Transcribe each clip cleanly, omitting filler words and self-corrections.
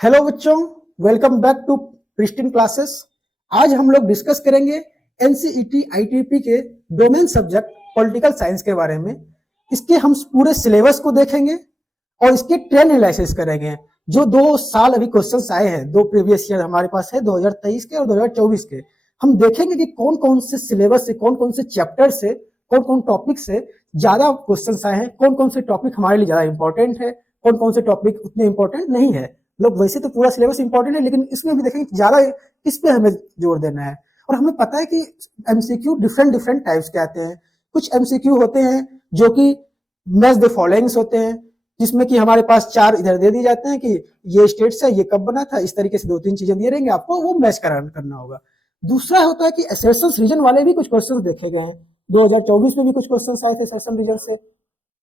Hello बच्चों, welcome back to pristine classes. आज हम लोग डिस्कस करेंगे एनसीईटी आईटीपी के डोमेन सब्जेक्ट पॉलिटिकल साइंस के बारे में। इसके हम पूरे सिलेबस को देखेंगे और इसके ट्रेंड एनालिसिस करेंगे। जो 2 साल अभी क्वेश्चंस आए हैं, 2 प्रीवियस ईयर हमारे पास है 2023 के और 2024 के। हम देखेंगे कि कौन कौन से सिलेबस से, कौन कौन से चैप्टर से, कौन कौन टॉपिक से ज्यादा क्वेश्चंस आए हैं, कौन कौन से टॉपिक हमारे लिए ज्यादा इंपॉर्टेंट है, कौन कौन से टॉपिक उतने इंपॉर्टेंट नहीं है। लोग वैसे तो पूरा सिलेबस इंपॉर्टेंट है, लेकिन इसमें भी देखेंगे ज्यादा किस पे हमें जोर देना है। और हमें पता है कि एमसीक्यू डिफरेंट डिफरेंट टाइप्स के आते हैं। कुछ एमसीक्यू होते हैं जो कि मैच द फॉलोइंग्स होते हैं, जिसमें कि हमारे पास 4 इधर दे दिए जाते हैं कि ये स्टेट्स है, ये कब बना था, इस तरीके से 2-3 चीजें दिए रहेंगे, आपको वो मैच करना होगा। दूसरा होता है कि असर्शंस रीजन वाले भी कुछ क्वेश्चंस देखे गए हैं। 2024 में भी कुछ क्वेश्चंस आए थे असर्शन रीजन से,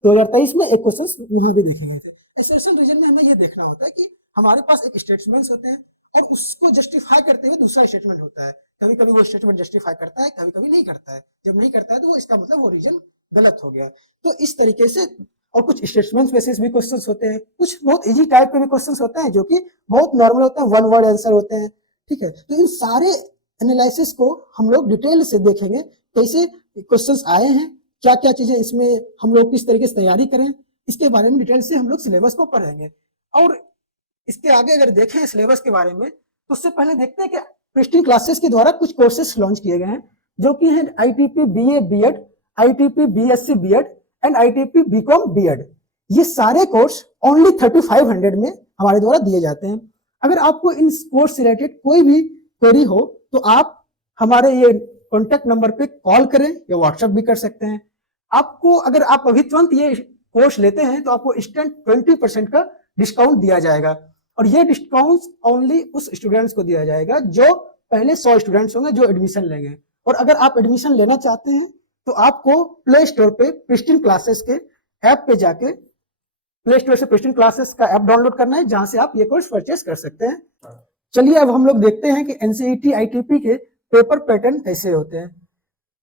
2023 में एक क्वेश्चन वहां भी देखे गए थे। असर्शन रीजन में हमें ये देखना होता है कि हमारे पास एक स्टेटमेंट्स होते हैं और उसको जस्टिफाई करते हुए दूसरा स्टेटमेंट होता है। कभी कभी वो स्टेटमेंट जस्टिफाई करता है, कभी कभी नहीं करता है। जब नहीं करता है तो वो इसका मतलब वो रीजन गलत हो गया। तो इस तरीके से, और कुछ स्टेटमेंट्स बेसिस भी क्वेश्चंस होते हैं, कुछ बहुत इजी टाइप के भी क्वेश्चंस होते हैं जो कि बहुत नॉर्मल होते हैं, वन वर्ड आंसर होते हैं। ठीक है, तो इन सारे एनालिसिस को हम लोग डिटेल से देखेंगे, कैसे क्वेश्चंस आए हैं, क्या क्या चीजें इसमें हम लोग किस तरीके से तैयारी करें, इसके बारे में डिटेल से हम लोग सिलेबस को पढ़ेंगे। और इसके आगे अगर देखें सिलेबस के बारे में, तो उससे पहले देखते हैं कि प्रिस्टीन क्लासेस के द्वारा कुछ कोर्सेस लॉन्च किए गए हैं, जो कि हैं ITEP BA BEd, ITEP BSc BEd and ITEP BCom BEd. ये सारे कोर्स ओनली 3500 में हमारे द्वारा दिए जाते हैं। अगर आपको इन कोर्स से रिलेटेड कोई भी क्वेरी हो तो आप हमारे ये कॉन्टेक्ट नंबर पे कॉल करें या व्हाट्सएप भी कर सकते हैं। आपको अगर आप अभी तुरंत ये कोर्स लेते हैं तो आपको इंस्टेंट 20% का डिस्काउंट दिया जाएगा। और ये डिस्काउंट ओनली उस स्टूडेंट्स को दिया जाएगा जो पहले 100 स्टूडेंट्स होंगे जो एडमिशन लेंगे। और अगर आप एडमिशन लेना चाहते हैं तो आपको प्ले स्टोर पे प्रिस्टीन क्लासेस के ऐप पे जाके प्ले स्टोर से प्रिस्टीन क्लासेस का ऐप डाउनलोड करना है, जहां से आप ये कोर्स परचेस कर सकते हैं। चलिए अब हम लोग देखते हैं कि एनसीईटी आईटीपी के पेपर पैटर्न कैसे होते हैं।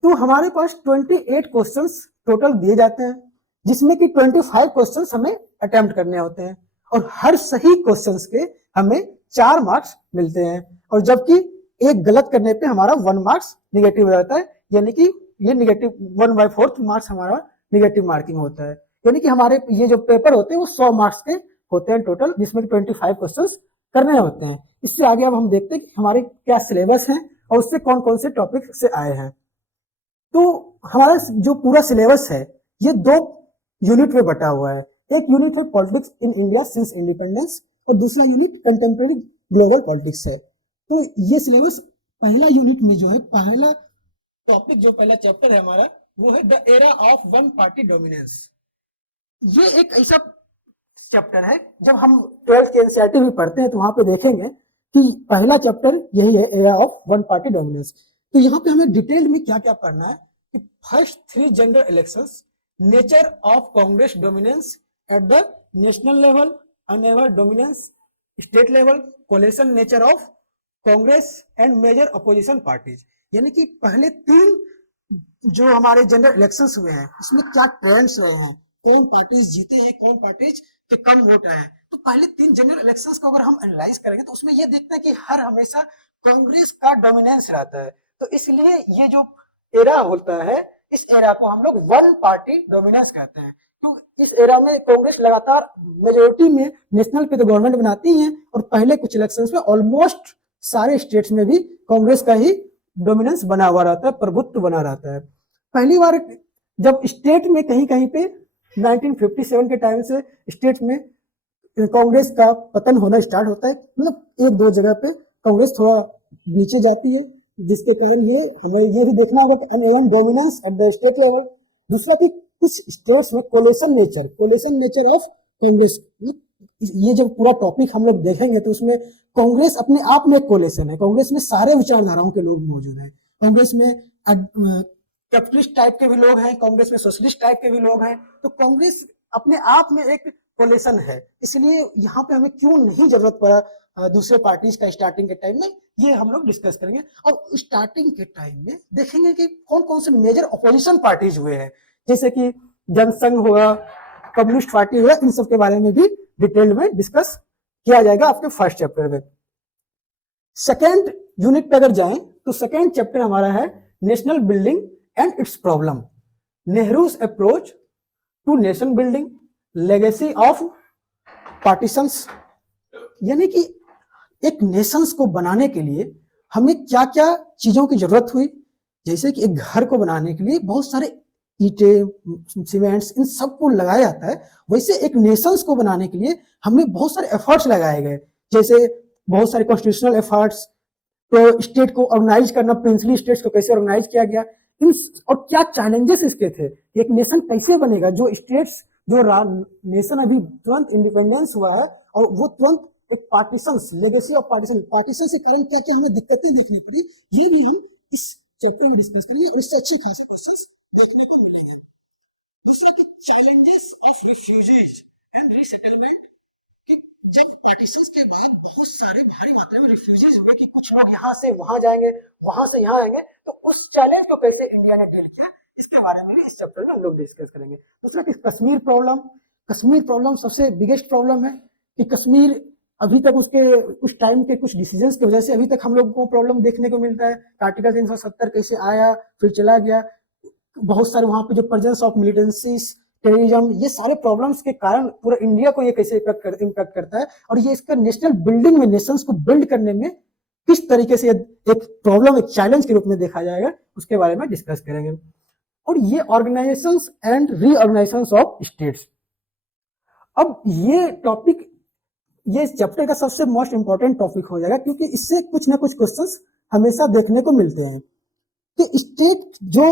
तो हमारे पास 28 क्वेश्चंस टोटल दिए जाते हैं, जिसमें कि 25 क्वेश्चंस हमें अटेम्प्ट करने होते हैं और हर सही क्वेश्चंस के हमें 4 मार्क्स मिलते हैं। और जबकि एक गलत करने पे हमारा 1 मार्क्स निगेटिव हो जाता है, यानी कि ये निगेटिव 1/4 मार्क्स हमारा निगेटिव मार्किंग होता है। यानी कि हमारे ये जो पेपर होते हैं वो 100 मार्क्स के होते हैं टोटल, जिसमें 25 क्वेश्चंस करने होते हैं। इससे आगे अब हम देखते हैं कि हमारे क्या सिलेबस है और उससे कौन कौन से टॉपिक से आए हैं। तो हमारा जो पूरा सिलेबस है ये 2 यूनिट में बटा हुआ है। एक यूनिट है politics in India since independence और दूसरा यूनिट कंटेम्प्रेरी ग्लोबल पॉलिटिक्स है। तो ये सिलेबस पहला यूनिट में जो है, पहला टॉपिक जो पहला चैप्टर है हमारा, वो है the era of one party dominance. ये एक ऐसा चैप्टर है, जब हम 12th के एनसीईआरटी भी पढ़ते हैं तो वहां पे देखेंगे कि पहला चैप्टर यही है, era of one party dominance. तो यहाँ पे हमें डिटेल में क्या क्या पढ़ना है कि first 3 general elections, nature of Congress dominance at the national level, अनएवर dominance state level, coalition nature of Congress and major opposition parties. यानी कि पहले 3 जो हमारे जनरल इलेक्शंस हुए हैं उसमें क्या ट्रेंड्स रहे हैं, कौन पार्टीज जीते हैं, कौन पार्टीज के कम वोट आए हैं। तो पहले 3 जनरल इलेक्शंस को अगर हम एनालाइज करेंगे तो उसमें यह देखते हैं कि हर हमेशा कांग्रेस का डोमिनेंस रहता है। तो इसलिए ये जो एरा होता है, इस एरा को हम लोग वन पार्टी डोमिनेंस कहते हैं। तो इस एरा में कांग्रेस लगातार मेजोरिटी में नेशनल पे तो गवर्नमेंट बनाती है, और पहले कुछ इलेक्शंस में ऑलमोस्ट सारे स्टेट्स में भी कांग्रेस का ही डोमिनेंस बना हुआ रहता है, प्रभुत्व बना रहता है। पहली बार जब स्टेट में कहीं कहीं पे 1957 के टाइम से स्टेट में कांग्रेस का पतन होना स्टार्ट होता है, मतलब 1-2 जगह पे कांग्रेस थोड़ा नीचे जाती है, जिसके कारण ये हमें ये भी देखना होगा कि uneven dominance at the state level. दूसरा कि कुछ स्टेट्स में कोलेशन नेचर ऑफ कांग्रेस, ये जब पूरा टॉपिक हम लोग देखेंगे तो उसमें कांग्रेस अपने आप में कोलेशन है, कांग्रेस में सारे विचारधाराओं के लोग मौजूद हैं। कांग्रेस में कैपिटलिस्ट टाइप के भी लोग हैं, कांग्रेस में सोशलिस्ट टाइप के भी लोग हैं। तो कांग्रेस अपने आप में एक कोलेशन है, इसलिए यहाँ पे हमें क्यों नहीं जरूरत पड़ा दूसरे पार्टीज का स्टार्टिंग के टाइम में, ये हम लोग डिस्कस करेंगे। और स्टार्टिंग के टाइम में देखेंगे कि कौन कौन से मेजर अपोजिशन पार्टीज हुए हैं, जैसे कि जनसंघ हुआ, कम्युनिस्ट पार्टी हुआ, इन सब के बारे में भी डिटेल में डिस्कस किया जाएगा आपके फर्स्ट चैप्टर में। सेकेंड यूनिट पे अगर जाएं तो सेकेंड चैप्टर हमारा है national building and its problem, Nehru's approach to nation building, legacy of partitions, यानी कि एक नेशंस को बनाने के लिए हमें क्या क्या चीजों की जरूरत हुई। जैसे कि एक घर को बनाने के लिए बहुत सारे ईंटें, सीमेंट्स, इन सबको लगाया जाता है, वैसे एक नेशंस को बनाने के लिए हमें बहुत सारे एफर्ट्स लगाए गए, जैसे बहुत सारे कॉन्स्टिट्यूशनल एफर्ट्स, तो स्टेट को ऑर्गेनाइज करना, प्रिंसली स्टेट्स को कैसे ऑर्गेनाइज किया गया, इन और क्या चैलेंजेस इसके थे, एक नेशन कैसे बनेगा, जो स्टेट्स, जो नेशन अभी तुरंत इंडिपेंडेंस हुआ है और वो तुरंत एक partitions, legacy of partition, partition के कारण क्या क्या हमें दिक्कतें देखनी पड़ी, ये भी हम इस चैप्टर में डिस्कस करेंगे और इससे अच्छे खासे क्वेश्चंस देखने को मिलेंगे। दूसरा कि challenges of refugees and resettlement, कि जब पार्टीशंस के बाद बहुत सारे भारी मात्रा में रिफ्यूजीज हुए कि कुछ लोग यहाँ से वहां जाएंगे, वहां से यहाँ आएंगे, तो उस चैलेंज को कैसे इंडिया ने डील किया, इसके बारे में भी इस चैप्टर में हम लोग डिस्कस करेंगे। दूसरा कि कश्मीर प्रॉब्लम, कश्मीर प्रॉब्लम सबसे बिगेस्ट प्रॉब्लम है कि कश्मीर अभी तक उसके उस टाइम के कुछ डिसीजंस की वजह से अभी तक हम लोग को प्रॉब्लम देखने को मिलता है। आर्टिकल 370 कैसे आया फिर चला गया, बहुत सारे वहां पे जो प्रेजेंस ऑफ मिलिटेंसीज, टेररिज्म, ये सारे प्रॉब्लम्स के कारण पूरा इंडिया को ये कैसे इम्पैक्ट करता है और ये इसका नेशनल बिल्डिंग में, नेशंस को बिल्ड करने में किस तरीके से एक प्रॉब्लम, एक चैलेंज के रूप में देखा जाएगा, उसके बारे में डिस्कस करेंगे। और ये ऑर्गेनाइजेशंस एंड रीऑर्गेनाइजेशंस ऑफ स्टेट्स, अब ये टॉपिक, ये चैप्टर का सबसे मोस्ट इंपॉर्टेंट टॉपिक हो जाएगा क्योंकि इससे कुछ ना कुछ क्वेश्चंस हमेशा देखने को मिलते हैं। तो स्टेट जो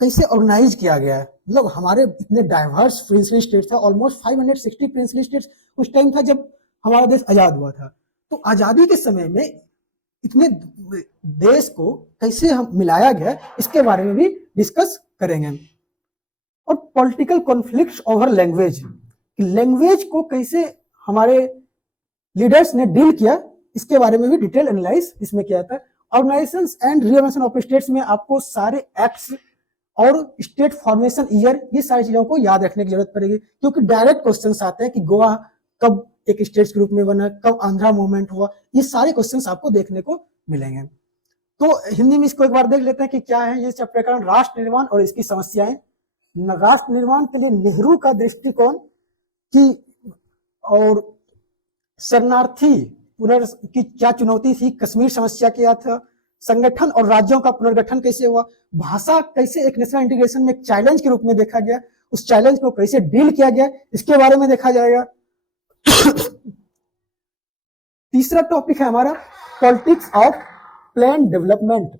कैसे ऑर्गेनाइज किया गया है, मतलब हमारे इतने डाइवर्स प्रिंसली स्टेट था, ऑलमोस्ट 560 प्रिंसली स्टेट्स उस टाइम था जब हमारा देश आजाद हुआ था। तो आजादी के समय में इतने देश को कैसे हम मिलाया गया, इसके बारे में भी डिस्कस करेंगे। और political conflicts over language, language को कैसे हमारे लीडर्स ने डील किया, इसके बारे में भी डिटेल एनालाइज इसमें किया था। Organisations and reorganisation of states में आपको सारे एक्ट्स और स्टेट फॉर्मेशन ईयर, ये सारी चीजों को याद रखने की जरूरत पड़ेगी क्योंकि डायरेक्ट क्वेश्चंस आते हैं कि गोवा कब एक स्टेट्स के रूप में बना, कब आंध्रा मूवमेंट हुआ, ये सारे क्वेश्चंस आपको देखने को मिलेंगे। तो हिंदी में इसको एक बार देख लेते हैं कि क्या है ये चैप्टर का राष्ट्र निर्माण और इसकी समस्याएं। राष्ट्र निर्माण के लिए नेहरू का दृष्टिकोण की और शरणार्थी की क्या चुनौती थी, कश्मीर समस्या क्या था, संगठन और राज्यों का पुनर्गठन कैसे हुआ, भाषा कैसे एक नेशनल इंटीग्रेशन में चैलेंज के रूप में देखा गया, उस चैलेंज को कैसे डील किया गया, इसके बारे में देखा जाएगा। तीसरा टॉपिक है हमारा पॉलिटिक्स ऑफ प्लान डेवलपमेंट।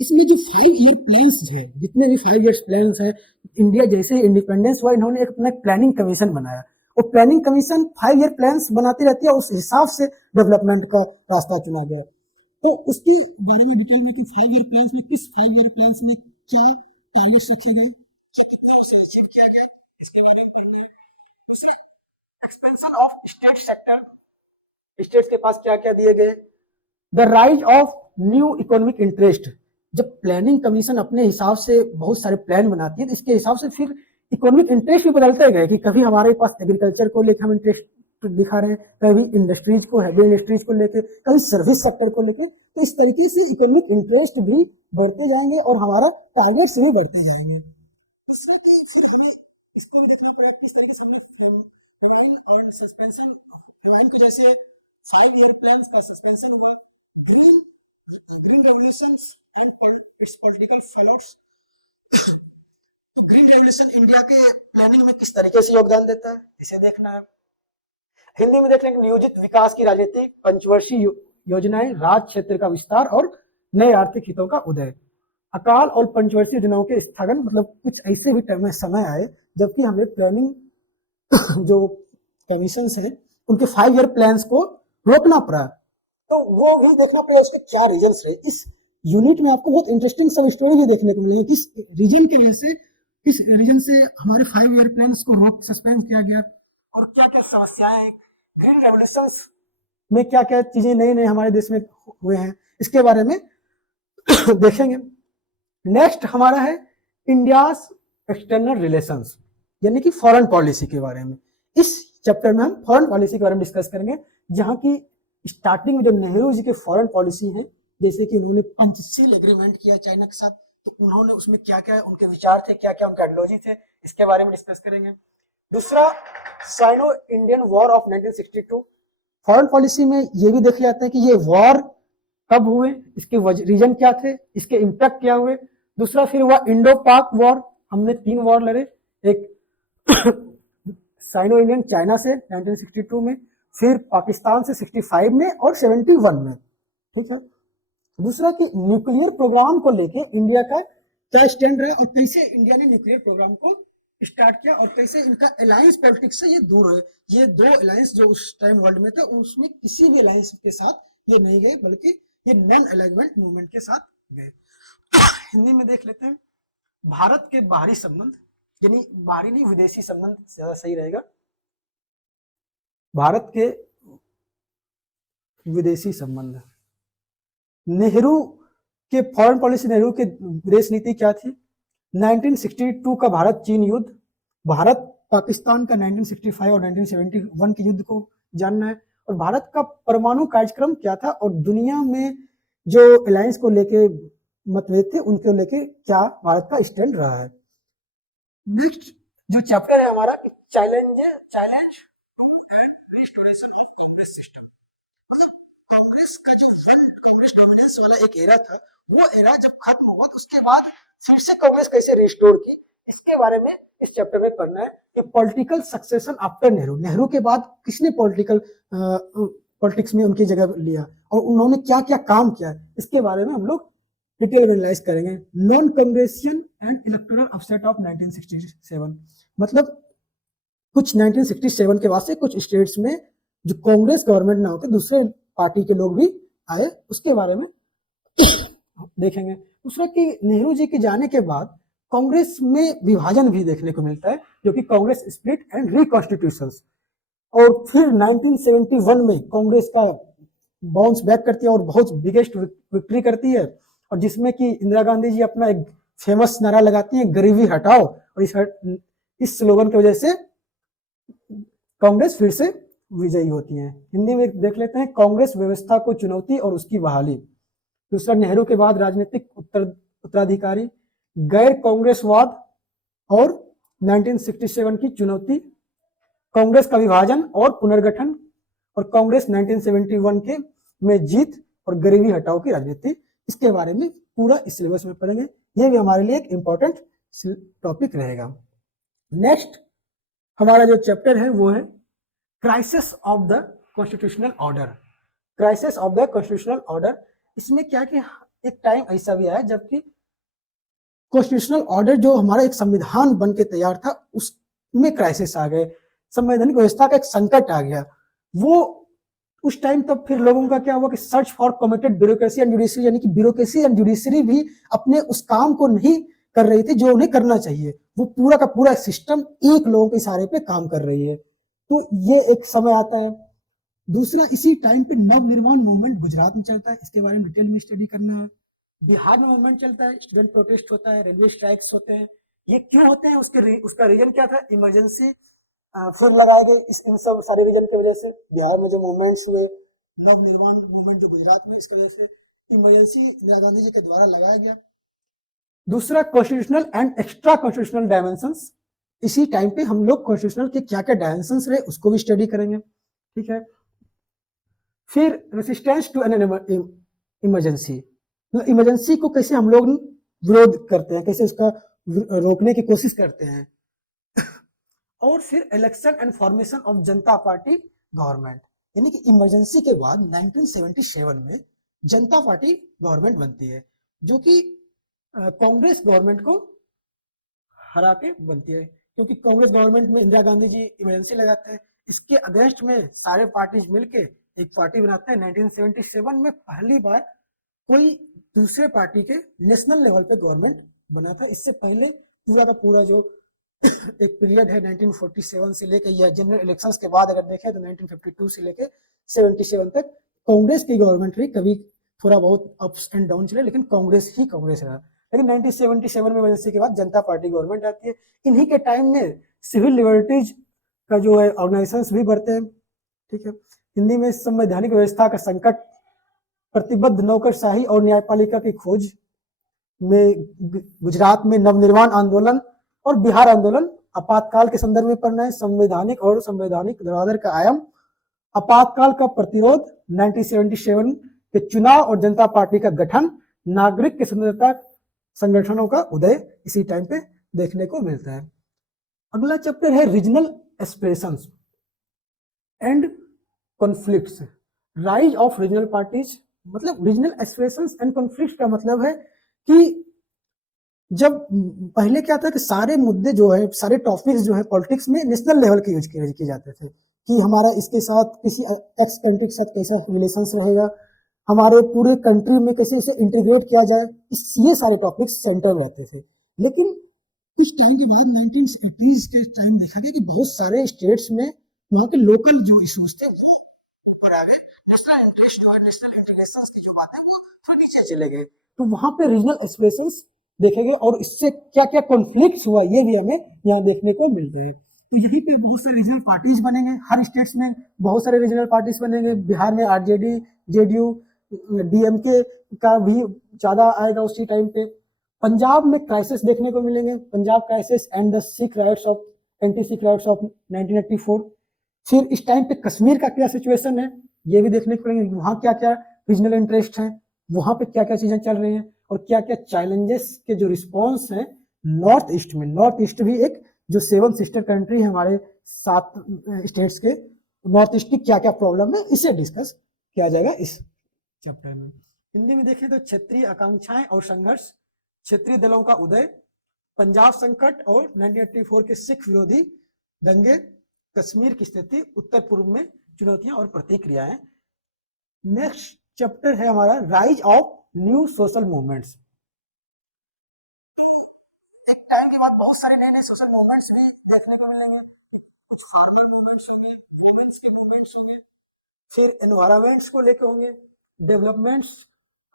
इसमें जो 5 ईयर प्लान्स है, जितने भी 5 ईयर प्लान्स है, इंडिया जैसे इंडिपेंडेंस हुआ इन्होंने एक अपना प्लानिंग कमीशन बनाया और प्लानिंग कमीशन 5 ईयर प्लान्स बनाती रहती है, उस हिसाब से डेवलपमेंट का रास्ता चुना गया। तो उसके बारे में डिटेल में कि 5 ईयर प्लान्स में किस 5 ईयर प्लान्स में क्या टारगेट्स रखे गए, expansion of state sector, states के पास क्या क्या दिए गए, the rise of new economic interest. जब प्लानिंग कमीशन अपने हिसाब से बहुत सारे प्लान बनाती है तो इसके हिसाब से फिर इकोनॉमिक इंटरेस्ट भी बदलते गए कि कभी हमारे पास एग्रीकल्चर को लेकर हम इंटरेस्ट दिखा रहे हैं, कभी इंडस्ट्रीज को, हैवी इंडस्ट्रीज को लेके, कभी सर्विस सेक्टर को लेके, तो इस तरीके से इकोनॉमिक इंटरेस्ट भी बढ़ते जाएंगे और हमारा टारगेट्स भी बढ़ते जाएंगे। इसमें कि फिर हमें इसको भी देखना पड़ेगा किस तरीके से हमने और सस्पेंशन को, जैसे 5 ईयर प्लान का सस्पेंशन हुआ, green revolutions and it's political followers. तो ग्रीन रेवोल्यूशन इंडिया के प्लानिंग में किस तरीके से योगदान देता है, इसे देखना है। हिंदी में देख लेंगे नियोजित विकास की राजनीति, पंचवर्षीय योजनाएं, राज क्षेत्र का विस्तार और नए आर्थिक हितों का उदय। अकाल और पंचवर्षीय योजनाओं के स्थगन, मतलब कुछ ऐसे भी समय आए जबकि हमें प्लानिंग जो कमीशन है उनके 5 ईयर प्लान्स को रोकना पड़ा, तो वो भी देखना पड़ेगा उसके क्या रीजंस रहे। इस यूनिट में आपको बहुत इंटरेस्टिंग सब स्टोरी भी देखने को मिलेगी, किस रीजन की वजह से, किस रीजन से हमारे 5 ईयर प्लान्स को रोक सस्पेंड किया गया और क्या क्या समस्याएं, ग्रीन रेवोल्यूशंस में क्या क्या चीजें नए नए हमारे देश में हुए हैं, इसके बारे में देखेंगे। नेक्स्ट हमारा है इंडियाज एक्सटर्नल रिलेशंस, यानी कि फॉरेन पॉलिसी के बारे में। इस चैप्टर में हम फॉरेन पॉलिसी के बारे में डिस्कस करेंगे, जहां की स्टार्टिंग में जो नेहरू जी के फॉरेन पॉलिसी है, जैसे कि उन्होंने पंचशील एग्रीमेंट किया चाइना के साथ, तो उन्होंने उसमें क्या क्या उनके विचार थे, क्या क्या उनका आइडियोलॉजी थे, इसके बारे में डिस्कस करेंगे। दूसरा, Sino Indian war of 1962। Foreign policy में ये भी देखे जाते हैं कि ये वॉर कब हुए, इसके रीजन क्या थे, इसके इम्पैक्ट क्या हुए। दूसरा फिर हुआ इंडो पाक वॉर, हमने 3 वॉर लड़े, एक साइनो इंडियन चाइना से 1962 में, फिर पाकिस्तान से 65 में और 71 में, ठीक है। दूसरा कि न्यूक्लियर प्रोग्राम को लेके इंडिया का क्या स्टैंड रहा और कैसे इंडिया ने न्यूक्लियर प्रोग्राम को स्टार्ट किया और कैसे इनका अलायंस पॉलिटिक्स से ये दूर है। ये 2 अलायंस जो उस टाइम वर्ल्ड में था, उसमें किसी भी अलायंस के साथ ये नहीं गए, बल्कि ये नॉन अलाइनमेंट मूवमेंट के साथ गए। हिंदी में देख लेते हैं। भारत के बाहरी संबंध, यानी बाहरी नहीं, विदेशी संबंध ज्यादा सही रहेगा। भारत के विदेशी संबंध, नेहरू के फॉरेन पॉलिसी, नेहरू के विदेश नीति क्या थी? 1962 का भारत चीन युद्ध, भारत पाकिस्तान का 1965 और 1971 के युद्ध को जानना है, और भारत का परमाणु कार्यक्रम क्या था, और दुनिया में जो अलायंस को लेके मतभेद थे उनके लेके क्या भारत का स्टैंड रहा है। नेक्स्ट जो चैप्टर है हमारा, चैलेंज कांग्रेस का जो कांग्रेस डोमिनेंस वाला एक एरा था, वो एरा जब खत्म हुआ तो उसके बाद फिर से कांग्रेस कैसे रिस्टोर की, इसके बारे में इस चैप्टर में पढ़ना है कि political succession after Nehru, Nehru के बाद किसने पॉलिटिक्स में उनकी जगह लिया और उन्होंने क्या क्या काम किया, इसके बारे में हम लोग डिटेल में एनालाइज करेंगे। Non Congressian and electoral upset of 1967, मतलब कुछ 1967 के बाद से कुछ स्टेट्स में जो कांग्रेस गवर्नमेंट ना होकर दूसरे पार्टी के लोग भी आए, उसके बारे में देखेंगे। दूसरा कि नेहरू जी के जाने के बाद कांग्रेस में विभाजन भी देखने को मिलता है, जो कि कांग्रेस स्प्लिट एंड रिकॉन्स्टिट्यूशन, और फिर 1971 में कांग्रेस का बाउंस बैक करती है और बहुत बिगेस्ट विक्ट्री करती है, और जिसमें कि इंदिरा गांधी जी अपना एक फेमस नारा लगाती हैं, गरीबी हटाओ, और इस स्लोगन की वजह से कांग्रेस फिर से विजयी होती है। हिंदी में देख लेते हैं, कांग्रेस व्यवस्था को चुनौती और उसकी बहाली। दूसरा, नेहरू के बाद राजनीतिक उत्तराधिकारी, गैर कांग्रेसवाद और 1967 की चुनौती, कांग्रेस का विभाजन और पुनर्गठन, और कांग्रेस 1971 के में जीत और गरीबी हटाओ की राजनीति, इसके बारे में पूरा इस सिलेबस में पढ़ेंगे। ये भी हमारे लिए एक इंपॉर्टेंट टॉपिक रहेगा। नेक्स्ट हमारा जो चैप्टर है वो है crisis of the constitutional order. Crisis of the constitutional order, इसमें क्या कि एक टाइम ऐसा भी आया जबकि कॉन्स्टिट्यूशनल ऑर्डर जो हमारा एक संविधान बन के तैयार था, उसमें क्राइसिस आ गए, संवैधानिक व्यवस्था का एक संकट आ गया। वो उस टाइम तब फिर लोगों का क्या हुआ कि search for committed bureaucracy and judiciary, यानी कि ब्यूरोक्रेसी एंड जुडिशरी भी अपने उस काम को नहीं कर रही थी जो उन्हें करना चाहिए। वो पूरा का पूरा सिस्टम एक लोगों के इशारे पे काम कर रही है, तो ये एक समय आता है। दूसरा, इसी टाइम पे नवनिर्माण मूवमेंट गुजरात में चलता है, इसके बारे में डिटेल में स्टडी करना है। बिहार में मूवमेंट चलता है, स्टूडेंट प्रोटेस्ट होता है, रेलवे स्ट्राइक्स होते हैं। ये क्यों होते हैं, उसका रीजन क्या था? इमरजेंसी फिर लगाए गए इन सब सारे रीजन की वजह से। बिहार में जो मूवमेंट्स हुए, नवनिर्माण मूवमेंट जो गुजरात में, इसकी वजह से इमरजेंसी इंदिरा गांधी जी के द्वारा लगाया गया। दूसरा, constitutional and extra constitutional dimensions, इसी टाइम पे हम लोग कॉन्स्टिट्यूशनल के क्या क्या डायमेंशंस रहे उसको भी स्टडी करेंगे, ठीक है। फिर resistance to an emergency, emergency को कैसे हम लोग विरोध करते हैं, कैसे उसका रोकने की कोशिश करते हैं। और फिर election and formation of Janata party government, यानी कि इमरजेंसी के बाद 1977 में जनता पार्टी गवर्नमेंट बनती है, जो कि कांग्रेस गवर्नमेंट को हरा के बनती है, क्योंकि कांग्रेस गवर्नमेंट में इंदिरा गांधी जी इमरजेंसी लगाते हैं। इसके अगेंस्ट में सारे पार्टीज मिलके एक पार्टी बनाते हैं। 1977 में पहली बार कोई दूसरे पार्टी के नेशनल लेवल पे गवर्नमेंट बना था। इससे पहले पूरा का पूरा जो एक पीरियड है 1947 से लेकर या जनरल इलेक्शंस के बाद अगर देखें तो 1952 से लेकर 77 तक कांग्रेस की गवर्नमेंट रही। कभी थोड़ा बहुत अप्स एंड डाउन चले, लेकिन कांग्रेस ही कांग्रेस रहा। लेकिन 1977 में इमरजेंसी के बाद जनता पार्टी गवर्नमेंट आती है। इन्हीं के टाइम में सिविल लिबर्टीज का जो है ऑर्गेनाइजेशंस भी बढ़ते हैं, ठीक है। हिंदी में संवैधानिक व्यवस्था का संकट, प्रतिबद्ध नौकरशाही और न्यायपालिका की खोज में, गुजरात में नवनिर्माण आंदोलन और बिहार आंदोलन, आपातकाल के संदर्भ में पढ़ना है, संवैधानिक और संवैधानिक धरातल का आयाम, आपातकाल का प्रतिरोध, 1977 के चुनाव और जनता पार्टी का गठन, नागरिक के स्वतंत्रता संगठनों का उदय इसी टाइम पे देखने को मिलता है। अगला चैप्टर है regional aspirations and conflicts, rise of regional parties. मतलब रीजनल एस्पिरेशंस एंड कॉन्फ्लिक्ट का मतलब है कि जब पहले क्या था कि सारे मुद्दे जो है, सारे टॉपिक्स जो है पॉलिटिक्स में नेशनल लेवल के यूज किए जाते थे कि हमारा इसके साथ किसी एक्स कंट्री के साथ कैसा रिलेशंस रहेगा, हमारे पूरे कंट्री में कैसे उसे इंटीग्रेट किया जाए, ये सारे टॉपिक्स सेंट्रल रहते थे। लेकिन कुछ टाइम के बाद 1980s के टाइम देखा गया कि बहुत सारे स्टेट्स में वहाँ के लोकल जो इश्यूज थे वो ऊपर आ गए, नेशनल इंटरेस्ट और नेशनल इंटीग्रेशन की जो बात है वो थोड़ा नीचे चले गए। तो वहाँ पे रीजनल एस्पिरेशंस देखे गए और इससे क्या क्या कॉन्फ्लिक्ट हुआ ये भी हमें यहाँ देखने को मिलते हैं। तो यहीं पे बहुत सारे रीजनल पार्टीज बनेंगे, हर स्टेट्स में बहुत सारे रीजनल पार्टीज बनेंगे। बिहार में आरजेडी, जेडीयू, डीएमके का भी ज्यादा आएगा उसी टाइम पे। पंजाब में क्राइसिस देखने को मिलेंगे, Punjab crisis and the Sikh rights of, anti Sikh rights of 1984। फिर इस टाइम पे कश्मीर का क्या सिचुएशन है ये भी देखने को मिलेंगे, वहाँ क्या क्या रीजनल इंटरेस्ट है, वहाँ पे क्या क्या चीजें चल रही हैं और क्या क्या चैलेंजेस के जो रिस्पॉन्स हैं नॉर्थ ईस्ट में। नॉर्थ ईस्ट भी एक जो 7 सिस्टर कंट्री है हमारे 7 स्टेट्स के, नॉर्थ ईस्ट की क्या क्या प्रॉब्लम है इसे डिस्कस किया जाएगा इस चैप्टर में। हिंदी में देखें तो क्षेत्रीय आकांक्षाएं और संघर्ष, क्षेत्रीय दलों का उदय, पंजाब संकट और 1984 के सिख विरोधी दंगे, कश्मीर की स्थिति, उत्तर पूर्व में चुनौतियां और प्रतिक्रियाएं। नेक्स्ट चैप्टर है हमारा rise of new social movements. एक टाइम के बाद बहुत सारे नए नए सोशल मूवमेंट्स भी देखने को मिलेंगे, कुछ फार्मर मूवमेंट्स होंगे, वुमेन्स के मूवमेंट्स होंगे, फिर एनवायरमेंट्स को लेकर होंगे, developments,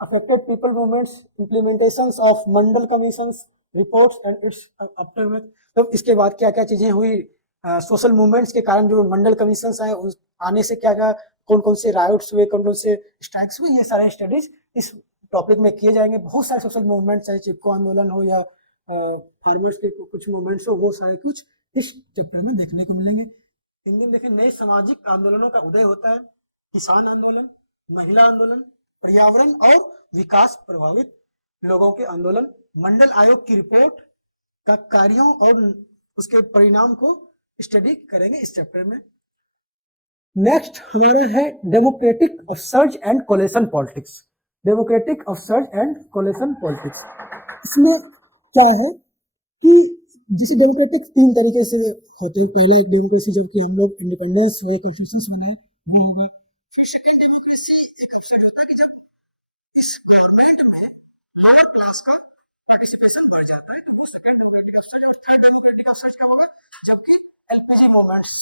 affected people movements, implementations of Mandal commissions, reports and it's aftermath. तो इसके बाद क्या क्या चीजें हुई सोशल मूवमेंट्स के कारण, जो मंडल कमीशंस आए उस आने से क्या क्या कौन कौन से राइट्स हुए, कौन कौन से स्ट्राइक्स हुए, ये सारे स्टडीज इस टॉपिक में किए जाएंगे। बहुत सारे सोशल मूवमेंट्स चाहे चिपको आंदोलन हो या फार्मर्स के कुछ मूवमेंट्स हो, वो सारे कुछ इस चैप्टर में देखने को मिलेंगे। हिंदी में देखें नए सामाजिक आंदोलनों का उदय होता है, किसान आंदोलन, महिला आंदोलन, पर्यावरण और विकास प्रभावित लोगों के आंदोलन, मंडल आयोग की रिपोर्ट का कार्यों और उसके परिणाम को स्टडी करेंगे इस चैप्टर में। नेक्स्ट हमारा है democratic upsurge and coalition politics. Democratic upsurge and coalition politics, इसमें क्या है कि जैसे डेमोक्रेटिक 3 तरीके से होते हैं। पहले डेमोक्रेसी जब कि हम लोग इंडिपेंडेंस हुए, कॉन्स्टिट्यूशन बने, वो हो गए। फिर सेकंड डेमोक्रेसी एक अपसेट होता है कि जब इस गवर्नमेंट में लोअर क्लास का पार्टिसिपेशन बढ़ जाता है, तो वो सेकंड डेमोक्रेटिक अपसर्ज। और थर्ड डेमोक्रेटिक अपसर्ज कब होगा, जबकि एलपीजी मूवमेंट्स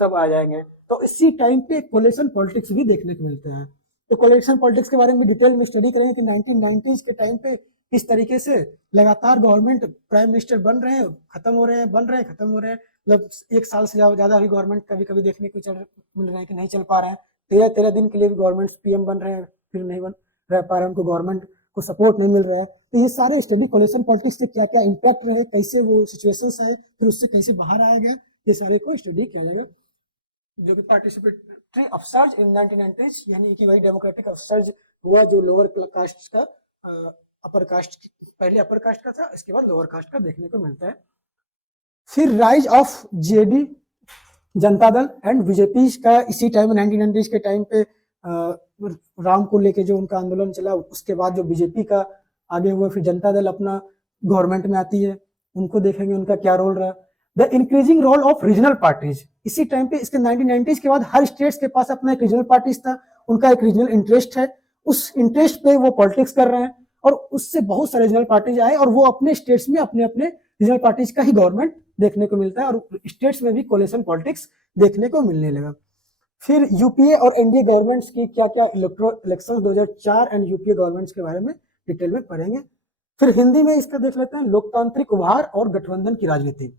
सब आ जाएंगे। तो इसी टाइम पे कोलेशन पॉलिटिक्स भी देखने को मिलते हैं। तो कोलेशन पॉलिटिक्स के बारे में डिटेल में स्टडी करेंगे कि 1990s के टाइम पे किस तरीके से लगातार गवर्नमेंट प्राइम मिनिस्टर बन रहे हैं, खत्म हो रहे हैं, बन रहे हैं, खत्म हो रहे हैं। मतलब 1 साल से ज्यादा भी गवर्नमेंट कभी कभी देखने को मिल रहे हैं कि नहीं चल पा रहे हैं। 13 दिन के लिए भी गवर्नमेंट पीएम बन रहे हैं, फिर नहीं बन रह पा रहे हैं, उनको गवर्नमेंट को सपोर्ट नहीं मिल रहा है। तो ये सारे स्टडी कोलेशन पॉलिटिक्स से क्या क्या इम्पैक्ट रहे, कैसे वो सिचुएशंस है, फिर उससे कैसे बाहर आया गया, ये सारे को स्टडी किया जाएगा। जो कि पार्टिसिपेटरी अपसर्ज इन 1990s, यानी कि वही डेमोक्रेटिक अपसर्ज हुआ जो लोअर कास्ट का अपर कास्ट, पहले अपर कास्ट का था, इसके बाद लोअर कास्ट का देखने को मिलता है। फिर rise of JD, Janata Dal and BJP का इसी टाइम 1990s के टाइम पे राम को लेके जो उनका आंदोलन चला, उसके बाद जो बीजेपी का आगे हुआ, फिर जनता दल अपना गवर्नमेंट में आती है, उनको देखेंगे उनका क्या रोल रहा। The increasing role of regional parties, इसी टाइम पे इसके 1990s के बाद हर स्टेट्स के पास अपना एक रीजनल पार्टीज था, उनका एक रीजनल इंटरेस्ट है, उस इंटरेस्ट पे वो पॉलिटिक्स कर रहे हैं और उससे बहुत सारे रीजनल पार्टीज आए और वो अपने स्टेट्स में अपने अपने रीजनल पार्टीज का ही गवर्नमेंट देखने को मिलता है और स्टेट्स में भी कोलेशन पॉलिटिक्स देखने को मिलने लगा। फिर यूपीए और एनडीए गवर्नमेंट्स की क्या क्या इलेक्शन 2004 एंड यूपीए गवर्नमेंट्स के बारे में डिटेल में पढ़ेंगे। फिर हिंदी में इसका देख लेते हैं लोकतांत्रिक उभार और गठबंधन की राजनीति।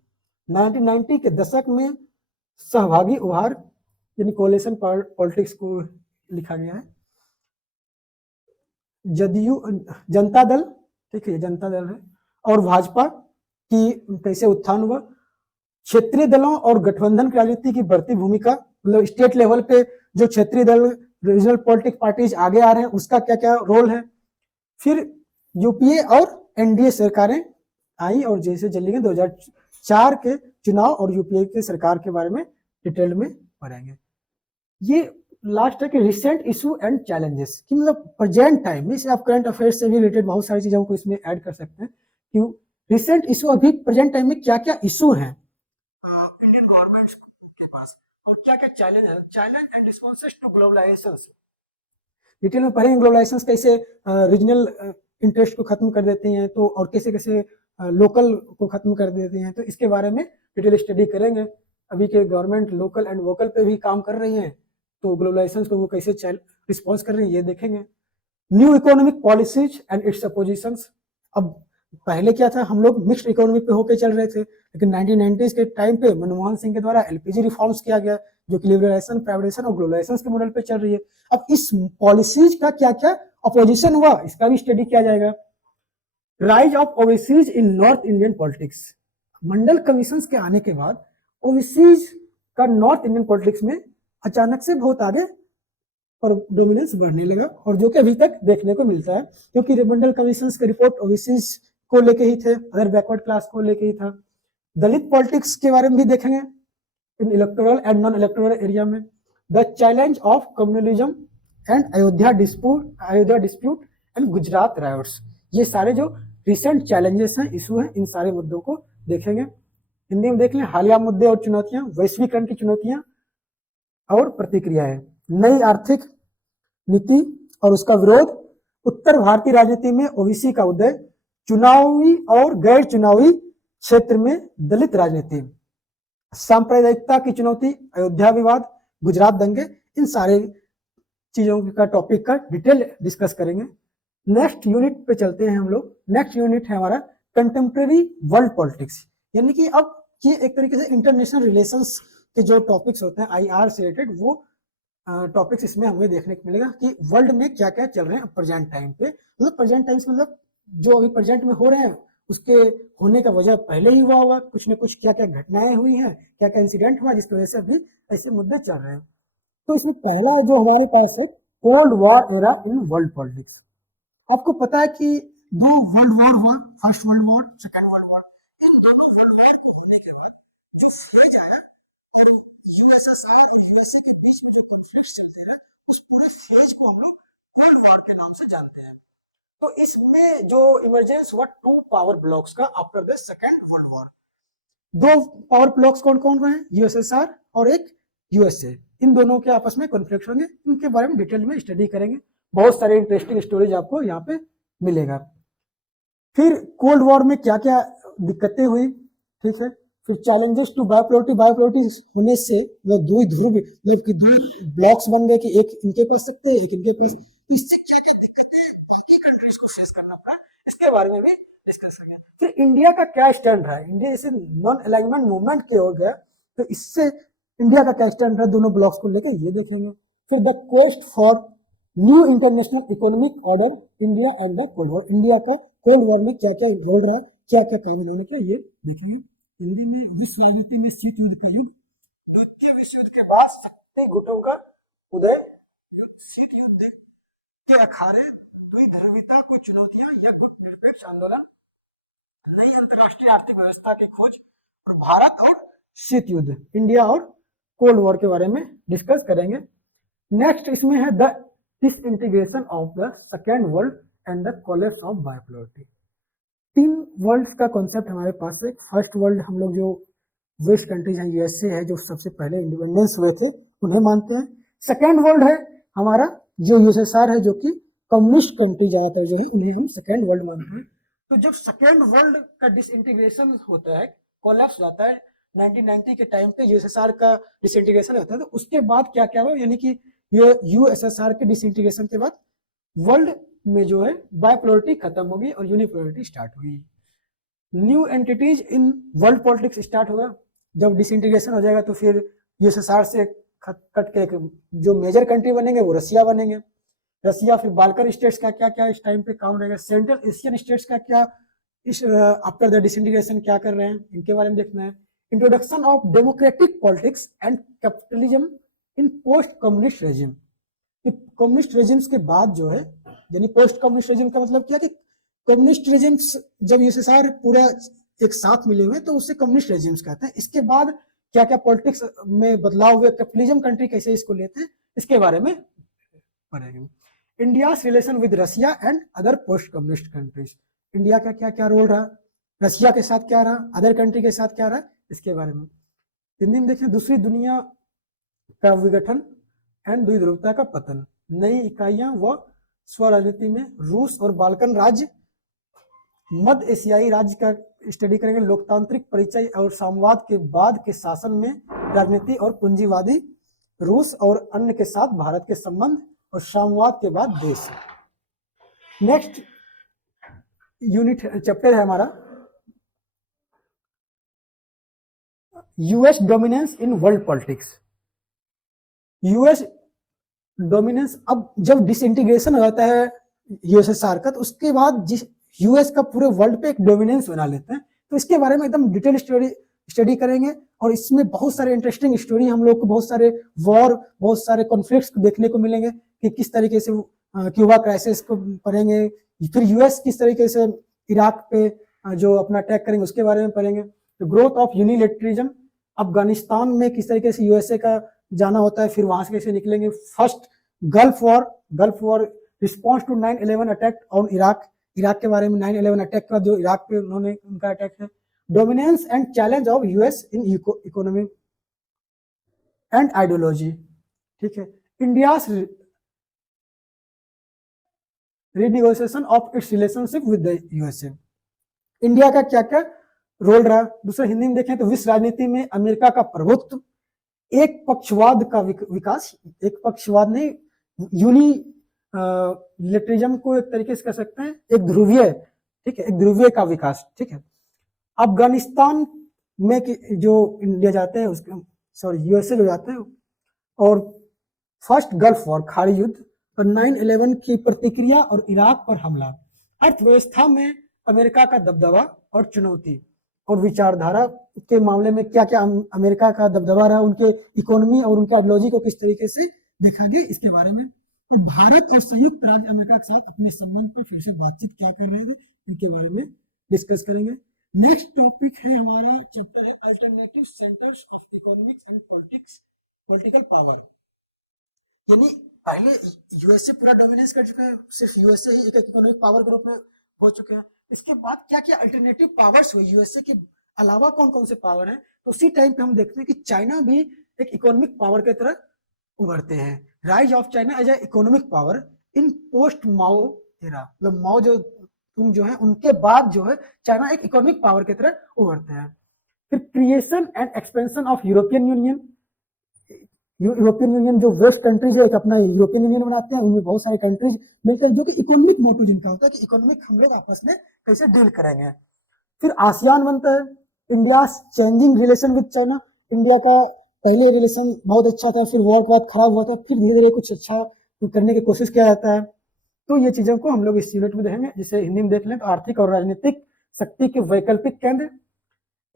1990 के दशक में सहभागी उभार यानी कोलेशन पॉलिटिक्स को लिखा गया है। जदयू जनता दल, ठीक है, जनता दल है, और भाजपा की कैसे उत्थान हुआ, क्षेत्रीय दलों और गठबंधन की राजनीति की बढ़ती भूमिका, मतलब स्टेट लेवल पे जो क्षेत्रीय दल रीजनल पॉलिटिक्स पार्टीज आगे आ रहे हैं उसका क्या क्या रोल है। फिर यूपीए और एनडीए सरकारें आई और जैसे चली गई 2004 के चुनाव और यूपीए के सरकार के बारे में डिटेल में पढ़ेंगे। ये लास्ट है कि रिसेंट इशू एंड चैलेंजेस, कि मतलब प्रेजेंट टाइम में आप करंट अफेयर्स से भी रिलेटेड बहुत सारी चीजों को इसमें ऐड कर सकते हैं कि रिसेंट इशू अभी प्रेजेंट टाइम में क्या क्या इशू हैं इंडियन गवर्नमेंट के पास और क्या क्या चैलेंज है, challenge and responses to globalisation. Detail में पढ़ेंगे ग्लोबलाइजेशन कैसे रीजनल इंटरेस्ट को खत्म कर देती हैं, तो और कैसे कैसे लोकल को खत्म कर देती हैं, तो इसके बारे में डिटेल स्टडी करेंगे। अभी के गवर्नमेंट लोकल एंड वोकल पे भी काम कर रही हैं, तो ग्लोबलाइजेशन को वो कैसे रिस्पॉन्स कर रही है ये देखेंगे। New economic policies and it's oppositions. अब पहले क्या था, हम लोग मिक्स्ड इकोनॉमी पे होके चल रहे थे, लेकिन 1990s के टाइम पे मनमोहन सिंह के द्वारा एलपीजी रिफॉर्म्स किया गया, जो कि लिबरलाइजेशन, प्राइवेटाइजेशन और ग्लोबलाइजेशन के मॉडल पे चल रही है। अब इस पॉलिसीज का क्या क्या अपोजिशन हुआ, इसका भी स्टडी किया जाएगा। Rise of overseas in north Indian politics. Mandal commission के आने के बाद ओवरसीज का नॉर्थ इंडियन पॉलिटिक्स में अचानक से बहुत आगे और डोमिनेंस बढ़ने लगा, और जो कि अभी तक देखने को मिलता है, क्योंकि मंडल कमीशन का रिपोर्ट ओवरसीज को लेके ही थे, अदर बैकवर्ड क्लास को लेके ही था। दलित पॉलिटिक्स के बारे में भी देखेंगे इन electoral and non electoral area में। The challenge of communalism and Ayodhya dispute and Gujarat riots. ये सारे जो रिसेंट चैलेंजेस हैं, इशू हैं, इन सारे मुद्दों को देखेंगे। हिंदी में देख लें, हालिया मुद्दे और चुनौतियां, वैश्वीकरण की चुनौतियां और प्रतिक्रियाएं, नई आर्थिक नीति और उसका विरोध, उत्तर भारतीय राजनीति में ओबीसी का उदय, चुनावी और गैर चुनावी क्षेत्र में दलित राजनीति, सांप्रदायिकता की चुनौती, अयोध्या विवाद, गुजरात दंगे, इन सारे चीजों का टॉपिक का डिटेल डिस्कस करेंगे। नेक्स्ट यूनिट पे चलते हैं हम लोग। नेक्स्ट यूनिट है हमारा कंटेम्प्रेरी वर्ल्ड पॉलिटिक्स, यानी कि अब ये एक तरीके से इंटरनेशनल रिलेशंस के जो टॉपिक्स होते हैं आईआर से रिलेटेड, वो टॉपिक्स इसमें हमें देखने को मिलेगा कि वर्ल्ड में क्या क्या चल रहे हैं प्रेजेंट टाइम पे। मतलब प्रेजेंट टाइम्स मतलब जो अभी प्रेजेंट में हो रहे हैं उसके होने का वजह पहले ही हुआ होगा, कुछ न कुछ क्या क्या घटनाएं हुई हैं, क्या क्या इंसिडेंट हुआ जिसकी वजह से अभी ऐसे मुद्दे चल रहे हैं। तो इसमें पहला जो हमारे पास है cold war era in world politics. आपको पता है कि दो वर्ल्ड वॉर हुआ, first world war, second world war. इन दोनों वर्ल्ड वॉर को होने के बाद जो फेज आया, यूएसएसआर और यूएसए के बीच में जो कॉन्फ्लिक्ट चलते रहे, उस पूरे फेज को हम लोग कोल्ड वॉर के नाम से जानते हैं। तो इसमें जो इमरजेंस हुआ टू पावर ब्लॉक्स का after the second world war. दो पावर ब्लॉक्स कौन कौन रहे, यूएसएसआर और एक यूएसए। इन दोनों के आपस में कॉन्फ्लिक्ट होंगे, इनके बारे में डिटेल में स्टडी करेंगे। बहुत सारे इंटरेस्टिंग स्टोरीज आपको यहाँ पे मिलेगा। फिर कोल्ड वॉर में क्या क्या दिक्कतें हुई, ठीक है। फिर चैलेंजेस टू बायोपोलरिटी होने से वो दो ध्रुव, मतलब कि दो ब्लॉक्स बन गए कि एक इनके पास सकते हैं, एक इनके पास, इससे क्या क्या दिक्कतें बाकी कंट्रीज को फेस करना पड़ा, इसके बारे में भी डिस्कस करेंगे। फिर इंडिया का क्या स्टैंड रहा, इंडिया जैसे नॉन अलाइनमेंट मूवमेंट के हो गया, तो इससे इंडिया का क्या स्टैंड रहा दोनों ब्लॉक्स को लेकर, ये देखेंगे। फिर the cost for new international economic order India and the cold war. India का कोल्ड वॉर में क्या क्या रोल रहा, क्या क्या काम इन्होंने किया, ये देखेंगे। हिंदी में विश्व राजनीति में शीत युद्ध का युग, द्वितीय विश्व युद्ध के बाद शक्ति गुटों का उदय, शीत युद्ध के अखाड़े, द्विध्रुवीता को चुनौतियां या गुट निरपेक्ष आंदोलन, नई अंतरराष्ट्रीय आर्थिक व्यवस्था की खोज, और भारत और शीत युद्ध, इंडिया और कोल्ड वॉर के बारे में डिस्कस करेंगे। नेक्स्ट इसमें है the disintegration of the second world and the collapse of bipolarity. तीन वर्ल्ड का कॉन्सेप्ट हमारे पास है। फर्स्ट वर्ल्ड हम लोग जो वेस्ट कंट्रीज हैं, यूएसए है जो सबसे पहले इंडिपेंडेंस हुए थे, उन्हें मानते हैं। सेकेंड वर्ल्ड है हमारा जो यूएसएसआर है, जो कि कम्युनिस्ट कंट्री ज्यादातर जो है, उन्हें हम सेकेंड वर्ल्ड मानते हैं। तो जब सेकेंड वर्ल्ड का डिसइंटीग्रेशन होता है, कोलैप्स जाता है 1990 के टाइम पे यूएसएसआर का डिसइंटीग्रेशन होता है, तो उसके बाद क्या क्या हुआ, यानी कि यूएसएसआर के डिसइंटीग्रेशन के बाद वर्ल्ड में जो है बायपोलरिटी खत्म होगी और यूनिपोलरिटी स्टार्ट हुई। न्यू एंटिटीज इन वर्ल्ड पॉलिटिक्स स्टार्ट होगा। जब डिसइंटीग्रेशन हो जाएगा तो फिर यूएसएसआर से कट के जो मेजर कंट्री बनेंगे वो रसिया बनेंगे। रसिया, फिर बाल्कन स्टेट्स का क्या क्या इस टाइम पे काम रहेगा, सेंट्रल एशियन स्टेट्स का क्या इस आफ्टर द डिसइंटीग्रेशन क्या कर रहे हैं, इनके बारे में देखना है। Introduction of democratic politics and capitalism in post communist regime. Communist regimes के बाद जो है, यानी पोस्ट कम्युनिस्ट रेजिम का मतलब क्या कि कम्युनिस्ट रेजिम्स जब यूएसएसआर पूरा एक साथ मिले हुए तो उससे कम्युनिस्ट रेजिम्स कहते हैं। इसके बाद क्या क्या पॉलिटिक्स में बदलाव हुए, कैपिटलिज्म कंट्री कैसे इसको लेते हैं, इसके बारे में पढ़ेंगे। India relation with Russia and other post communist countries, India का क्या क्या रोल रहा, रशिया के साथ क्या रहा, अदर कंट्री के साथ क्या रहा, इसके बारे में। हिंदी में देखें, दूसरी दुनिया का विघटन एंड द्विध्रुवता का पतन, नई इकाइयां व स्वराजनीति में रूस और बाल्कन राज्य, मध्य एशियाई राज्य का स्टडी करेंगे, लोकतांत्रिक परिचय और साम्यवाद के बाद के शासन में राजनीति और पूंजीवादी रूस और अन्य के साथ भारत के संबंध और साम्यवाद के बाद देश। नेक्स्ट यूनिट चैप्टर है हमारा यूएस डोमिनेंस इन वर्ल्ड पॉलिटिक्स। यूएस डोमिनेंस, अब जब डिसइंटीग्रेशन हो जाता है यूएसएसआर का, तो उसके बाद यूएस का पूरे वर्ल्ड पे एक डोमिनेंस बना लेते हैं। तो इसके बारे में एकदम डिटेल स्टडी करेंगे और इसमें बहुत सारे इंटरेस्टिंग स्टोरी हम लोग को, बहुत सारे वॉर, बहुत सारे कॉन्फ्लिक्ट्स देखने को मिलेंगे कि किस तरीके से क्यूबा क्राइसिस को पढ़ेंगे, फिर यूएस किस तरीके से इराक पे जो अपना अटैक करेंगे उसके बारे में पढ़ेंगे। तो ग्रोथ ऑफ यूनिलेटरिज्म, अफगानिस्तान में किस तरीके से यूएसए का जाना होता है, फिर वहां से कैसे निकलेंगे। First gulf war response to 9/11 attack on Iraq, Iraq के बारे में 9/11 अटैक का जो इराक पे उन्होंने उनका अटैक है। Dominance and challenge of US in economy and ideology, ठीक है। India renegotiation of its relationship with the USA, India का क्या क्या रोल रहा। दूसरा हिंदी में देखें तो विश्व राजनीति में अमेरिका का प्रभुत्व, एक पक्षवाद का विकास, एक पक्षवाद नहीं, यूनिलेटरिज्म को एक तरीके से कह सकते हैं एक ध्रुवीय, ठीक है, एक ध्रुवीय का विकास, ठीक है। अफगानिस्तान में जो इंडिया जाते हैं उसके, सॉरी यूएसए जो जाते हैं, और फर्स्ट गल्फ वॉर खाड़ी युद्ध और 9/11 की प्रतिक्रिया और इराक पर हमला। अर्थव्यवस्था में अमेरिका का दबदबा और चुनौती और विचारधारा के मामले में क्या क्या अमेरिका का दबदबा रहा, उनके इकोनॉमी और उनके आइडियोलॉजी को किस तरीके से देखा गया, इसके बारे में। और भारत और संयुक्त राज्य अमेरिका के साथ अपने संबंध पर फिर से बातचीत क्या कर रहे थे, इनके बारे में डिस्कस करेंगे। नेक्स्ट टॉपिक है हमारा चैप्टर है alternative centres of economics and politics, political power. यानी पहले यूएसए पूरा डोमिनेंस कर चुका है, सिर्फ यूएसए ही एक इकोनॉमिक पावर के रूप में हो चुके हैं। इसके बाद क्या क्या अल्टरनेटिव पावर्स हुए, यूएसए के अलावा कौन कौन से पावर हैं, तो उसी टाइम पे हम देखते हैं कि चाइना भी एक इकोनॉमिक पावर की तरह उभरते हैं। Rise of China as a economic power in post Mao era, मतलब माओ जो है उनके बाद जो है चाइना एक इकोनॉमिक पावर की तरह उभरते हैं। फिर creation and expansion of European union, European union जो वेस्ट कंट्रीज है एक अपना यूरोपियन यूनियन बनाते हैं, उनमें बहुत सारे कंट्रीज मिलते हैं, जो कि इकोनॉमिक मोटिव जिनका होता है कि इकोनॉमिक हम लोग आपस में कैसे डील करेंगे। फिर आसियान बनता है, India changing relation with China, India का पहले रिलेशन बहुत अच्छा था, फिर वॉर के बाद खराब हुआ था, फिर धीरे धीरे कुछ अच्छा करने की कोशिश किया जाता है। तो ये चीजों को हम लोग इस यूनिट में देखेंगे। जिसे हिंदी में देख लें तो आर्थिक और राजनीतिक शक्ति के वैकल्पिक केंद्र,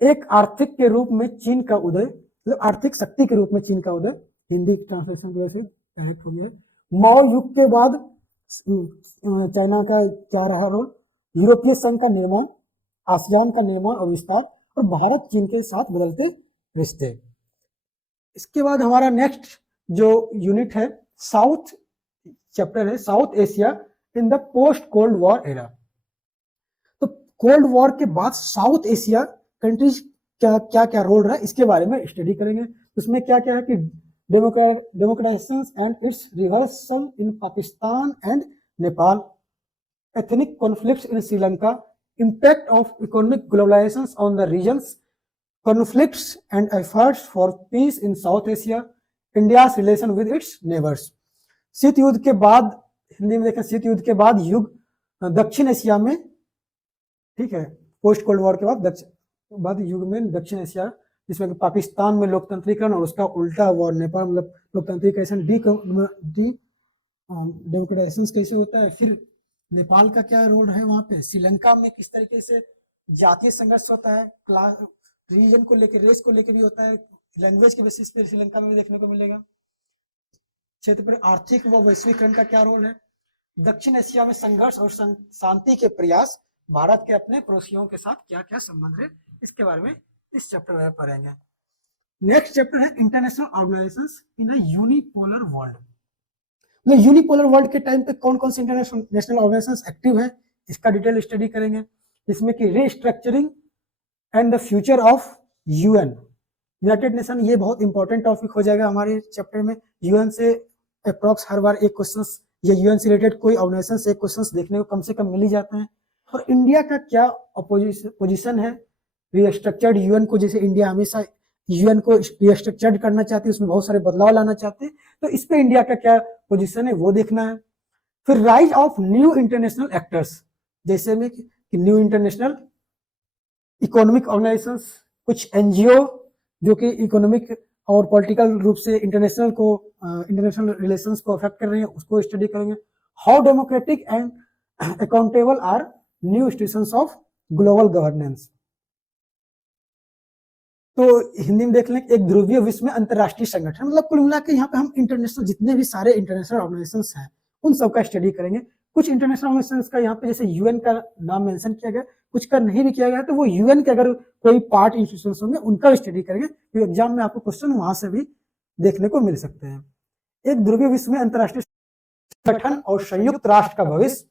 एक आर्थिक के रूप में चीन का उदय, मतलब आर्थिक शक्ति के रूप में चीन का उदय, हिंदी ट्रांसलेशन की वजह से करेक्ट हो गया। माओ युग के बाद चाइना का क्या रहा रोल, यूरोपीय संघ का निर्माण, आसियान का निर्माण और विस्तार, और भारत चीन के साथ बदलते रिश्ते। इसके बाद हमारा नेक्स्ट जो यूनिट है साउथ चैप्टर है south Asia in the post cold war era. तो कोल्ड वॉर के बाद साउथ एशिया कंट्रीज क्या क्या रोल रहा है, इसके बारे में स्टडी करेंगे। उसमें क्या क्या है कि democratisation and it's reversal in Pakistan and Nepal, ethnic conflicts in Sri Lanka, impact of economic globalization on the regions, conflicts and efforts for peace in South Asia, India's relation with its neighbors। शीत युद्ध के बाद, हिंदी में देखें शीत युद्ध के बाद युग दक्षिण एशिया में, ठीक है, पोस्ट कोल्ड वॉर के बाद युग में दक्षिण एशिया जिसमें कि पाकिस्तान में लोकतंत्रीकरण और उसका उल्टा हुआ, नेपाल मतलब लोकतंत्रीकरण डी डेमोक्रेटाइजेशन कैसे होता है, फिर नेपाल का क्या रोल है वहां पे, श्रीलंका में किस तरीके से जातीय संघर्ष होता है, क्लास रीजन को लेकर, रेस को लेकर भी होता है, लैंग्वेज के बेसिस पे श्रीलंका में भी देखने को मिलेगा। क्षेत्र पर आर्थिक व वैश्वीकरण का क्या रोल है, दक्षिण एशिया में संघर्ष और शांति के प्रयास, भारत के अपने पड़ोसियों के साथ क्या क्या संबंध है, इसके बारे में इस चैप्टर में पढ़ेंगे। नेक्स्ट चैप्टर है international organisations in a unipolar world. Unipolar world के टाइम पे कौन कौन से इंटरनेशनल ऑर्गेनाइजेशंस एक्टिव है, इसका डिटेल स्टडी करेंगे, जिसमें कि restructuring and the future of UN, United nation, ये बहुत इंपॉर्टेंट टॉपिक हो जाएगा हमारे चैप्टर में। यूएन से अप्रॉक्स हर बार एक क्वेश्चन या यूएन से रिलेटेड कोई ऑर्गेनाइजेशन से एक क्वेश्चन देखने को कम से कम मिल ही जाते हैं। और इंडिया का क्या पोजीशन है रीस्ट्रक्चर्ड यूएन को, जैसे इंडिया हमेशा यूएन को रीस्ट्रक्चर्ड करना चाहती है, उसमें बहुत सारे बदलाव लाना चाहते हैं, तो इस पे इंडिया का क्या पोजीशन है वो देखना है। फिर rise of new international actors, जैसे में कि न्यू इंटरनेशनल इकोनॉमिक ऑर्गेनाइजेशंस, कुछ एनजीओ जो कि इकोनॉमिक और पॉलिटिकल रूप से इंटरनेशनल रिलेशंस को अफेक्ट कर रहे हैं, उसको स्टडी करेंगे। How democratic and accountable are new institutions of global governance. तो हिंदी में देख लें, एक ध्रुवीय विश्व में अंतरराष्ट्रीय संगठन, मतलब कुल मिला के यहाँ पे हम इंटरनेशनल जितने भी सारे इंटरनेशनल ऑर्गेनाइजेशंस हैं उन सब का स्टडी करेंगे। कुछ इंटरनेशनल ऑर्गेनाइजेशंस का यहाँ पे जैसे यूएन का नाम मेंशन किया गया, कुछ का नहीं भी किया गया, तो वो यूएन के अगर कोई पार्ट इंस्टीट्यूशंस होंगे उनका स्टडी करेंगे, तो एग्जाम में आपको क्वेश्चन वहां से भी देखने को मिल सकते हैं। एक ध्रुवीय विश्व में अंतरराष्ट्रीय संगठन और संयुक्त राष्ट्र का भविष्य,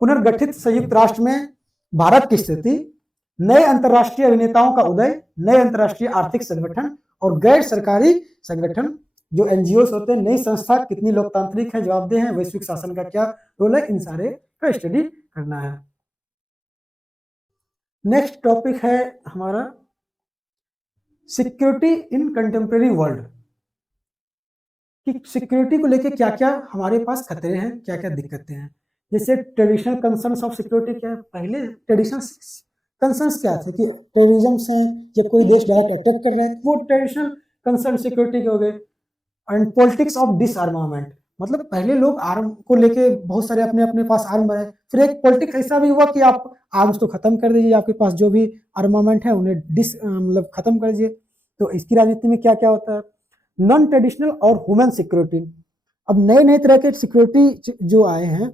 पुनर्गठित संयुक्त राष्ट्र में भारत की स्थिति, नए अंतरराष्ट्रीय अभिनेताओं का उदय, नए अंतरराष्ट्रीय आर्थिक संगठन और गैर सरकारी संगठन जो एनजीओ होते हैं, नई संस्था कितनी लोकतांत्रिक है, जवाबदेह है, वैश्विक शासन का क्या रोल है, इन सारे का स्टडी करना है। नेक्स्ट टॉपिक है हमारा सिक्योरिटी इन कंटेम्प्रेरी वर्ल्ड, कि सिक्योरिटी को लेके क्या क्या हमारे पास खतरे हैं, क्या क्या दिक्कतें हैं। जैसे ट्रेडिशनल कंसर्न्स ऑफ सिक्योरिटी क्या है, पहले ट्रेडिशनल कंसर्न्स क्या थे कि टेररिज्म से जब कोई देश डायरेक्ट अटैक कर रहे हैं, वो ट्रेडिशनल कंसर्न सिक्योरिटी के हो गए। एंड पॉलिटिक्स ऑफ डिसआर्मामेंट, मतलब पहले लोग आर्म को लेके बहुत सारे अपने अपने पास आर्म है, फिर एक पॉलिटिक्स ऐसा भी हुआ कि आप आर्म्स को खत्म कर दीजिए, आपके पास जो भी आर्मामेंट है उन्हें मतलब खत्म कर दीजिए। तो इसकी राजनीति में क्या क्या होता है, नॉन ट्रेडिशनल और ह्यूमन सिक्योरिटी। अब नए नए तरह के सिक्योरिटी जो आए हैं,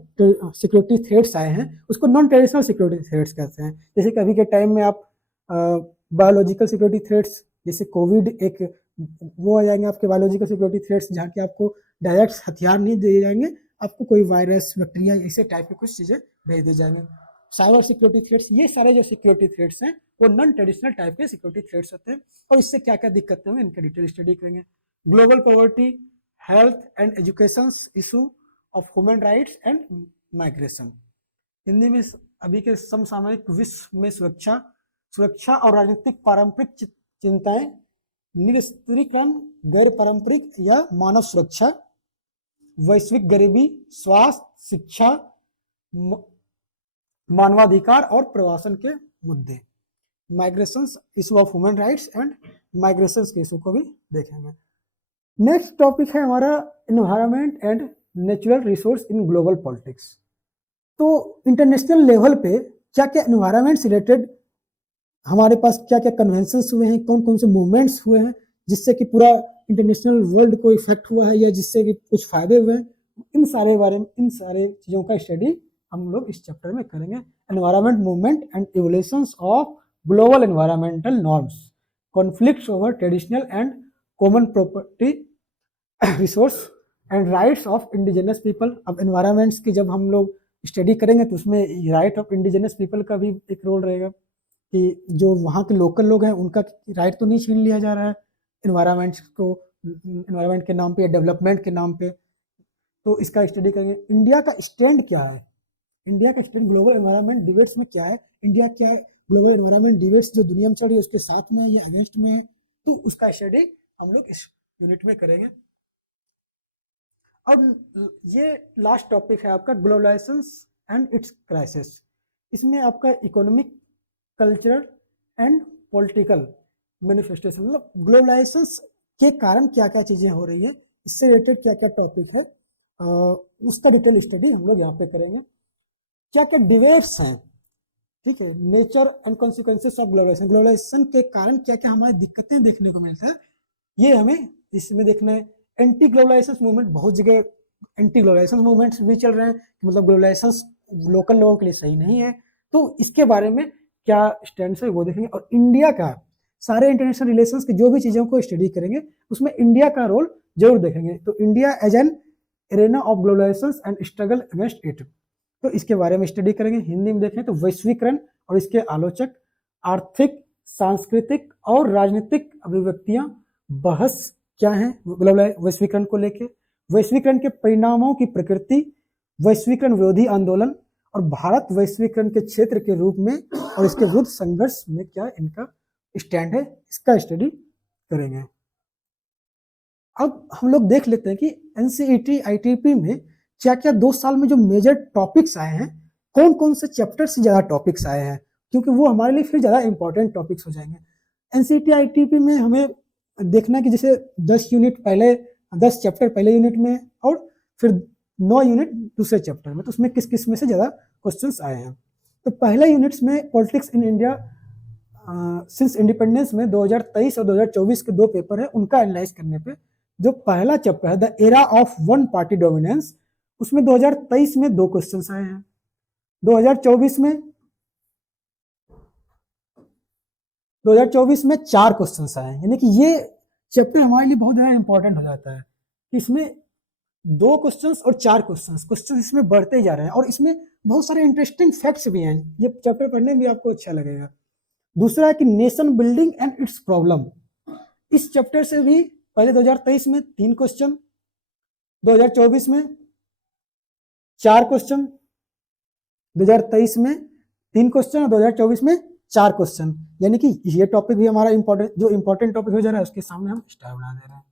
सिक्योरिटी थ्रेट्स आए हैं, उसको नॉन ट्रेडिशनल सिक्योरिटी थ्रेट्स कहते हैं। जैसे कभी के टाइम में आप बायोलॉजिकल सिक्योरिटी थ्रेट्स, जैसे कोविड एक वो आ जाएंगे आपके बायोलॉजिकल सिक्योरिटी थ्रेट्स, जहाँ के आपको डायरेक्ट हथियार नहीं दिए जाएंगे, आपको कोई वायरस बैक्टीरिया ऐसे टाइप के कुछ चीजें भेज दिए जाएंगे। साइबर सिक्योरिटी थ्रेट्स, ये सारे जो सिक्योरिटी थ्रेट्स हैं वो नॉन ट्रेडिशनल टाइप के सिक्योरिटी थ्रेट्स होते हैं, और इससे क्या क्या दिक्कतें होंगी इनका डिटेल स्टडी करेंगे। Global poverty, health and education issue of human rights and migration. Hindi में अभी के समसामयिक विश्व में सुरक्षा और राजनीतिक पारंपरिक चिंताएं, निरस्त्रीकरण, गैर पारंपरिक या मानव सुरक्षा, वैश्विक गरीबी, स्वास्थ्य, शिक्षा, मानवाधिकार और प्रवासन के मुद्दे, migrations, issue of human rights and migrations के इशू को भी देखेंगे। नेक्स्ट टॉपिक है हमारा environment and natural resource in global politics. तो इंटरनेशनल लेवल पे क्या क्या एनवायरनमेंट से रिलेटेड हमारे पास क्या क्या कन्वेंशंस हुए हैं, कौन कौन से मूवमेंट्स हुए हैं जिससे कि पूरा इंटरनेशनल वर्ल्ड को इफेक्ट हुआ है या जिससे कि कुछ फायदे हुए हैं, इन सारे चीज़ों का स्टडी हम लोग इस चैप्टर में करेंगे। Environment movement and evolutions of global environmental norms, conflicts over traditional and common property resource and rights of indigenous people. अब एनवायरनमेंट्स की जब हम लोग स्टडी करेंगे तो उसमें राइट ऑफ इंडिजिनस पीपल का भी एक रोल रहेगा, कि जो वहाँ के लोकल लोग हैं उनका राइट तो नहीं छीन लिया जा रहा है एनवायरनमेंट के नाम पे या डेवलपमेंट के नाम पे, तो इसका स्टडी करेंगे। इंडिया का स्टैंड क्या है, इंडिया का स्टैंड ग्लोबल एनवायरनमेंट डिबेट्स में क्या है, इंडिया क्या है ग्लोबल एनवायरनमेंट डिबेट्स जो दुनिया में चल रही है उसके साथ में है या अगेंस्ट में है, तो उसका स्टडी हम लोग इस यूनिट में करेंगे। अब ये लास्ट टॉपिक है आपका ग्लोबलाइजेशन एंड इट्स क्राइसिस। इसमें आपका economic, cultural and political manifestation मतलब ग्लोबलाइजेशन के कारण क्या क्या चीजें हो रही है, इससे रिलेटेड क्या क्या टॉपिक है, उसका डिटेल स्टडी हम लोग यहाँ पे करेंगे। क्या क्या डिबेट्स हैं, ठीक है, nature and consequences of globalisation, globalisation के कारण क्या क्या हमारी दिक्कतें देखने को मिलता है, ये हमें इसमें देखना है। एंटी ग्लोबलाइजेशन मूवमेंट, बहुत जगह एंटी ग्लोबलाइजेशन मूवमेंट्स भी चल रहे हैं कि मतलब ग्लोबलाइजेशन लोकल लोगों के लिए सही नहीं है, तो इसके बारे में क्या स्टैंड है वो देखेंगे। और इंडिया का सारे इंटरनेशनल रिलेशंस की जो भी चीजों को स्टडी करेंगे उसमें इंडिया का रोल जरूर देखेंगे। तो India as an arena of globalisation and struggle against it, तो इसके बारे में स्टडी करेंगे। हिंदी में देखें तो वैश्वीकरण और इसके आलोचक, आर्थिक, सांस्कृतिक और राजनीतिक अभिव्यक्तियां, बहस क्या है वैश्वीकरण को लेके, वैश्वीकरण के परिणामों की प्रकृति, वैश्वीकरण विरोधी आंदोलन और भारत वैश्वीकरण के क्षेत्र के रूप में और इसके विरुद्ध संघर्ष में क्या इनका स्टैंड है, इसका स्टडी करेंगे। अब हम लोग देख लेते हैं कि एनसीईटी आईटीपी में क्या क्या 2 साल में जो मेजर टॉपिक्स आए हैं, कौन कौन से चैप्टर से ज्यादा टॉपिक्स आए हैं, क्योंकि वो हमारे लिए फिर ज्यादा इंपॉर्टेंट टॉपिक्स हो जाएंगे। एनसीईटी आईटीपी में हमें देखना कि जैसे 10 यूनिट पहले, 10 चैप्टर पहले यूनिट में और फिर 9 यूनिट दूसरे चैप्टर में, तो उसमें किस किस में से ज्यादा क्वेश्चंस आए हैं। तो पहले यूनिट्स में politics in India since independence में 2023 और 2024 के 2 पेपर है, उनका एनालाइज करने पे जो पहला चैप्टर है the era of one party dominance, उसमें 2023 में 2 क्वेश्चंस आए हैं, 2024 में 4 क्वेश्चंस आए हैं। यानी कि ये चैप्टर हमारे लिए बहुत ज्यादा इंपॉर्टेंट हो जाता है कि इसमें 2 क्वेश्चंस और 4 क्वेश्चंस इसमें बढ़ते जा रहे हैं और इसमें बहुत सारे इंटरेस्टिंग फैक्ट्स भी हैं, ये चैप्टर पढ़ने में भी आपको अच्छा लगेगा। दूसरा है कि nation building and its problem, इस चैप्टर से भी पहले 2023 में 3 क्वेश्चन, 2024 में 4 क्वेश्चन, 2023 में 3 क्वेश्चन और 2024 में 4 क्वेश्चन, यानी कि ये टॉपिक भी हमारा इंपॉर्टेंट टॉपिक हो जा रहा है, उसके सामने हम स्टार बना दे रहे हैं।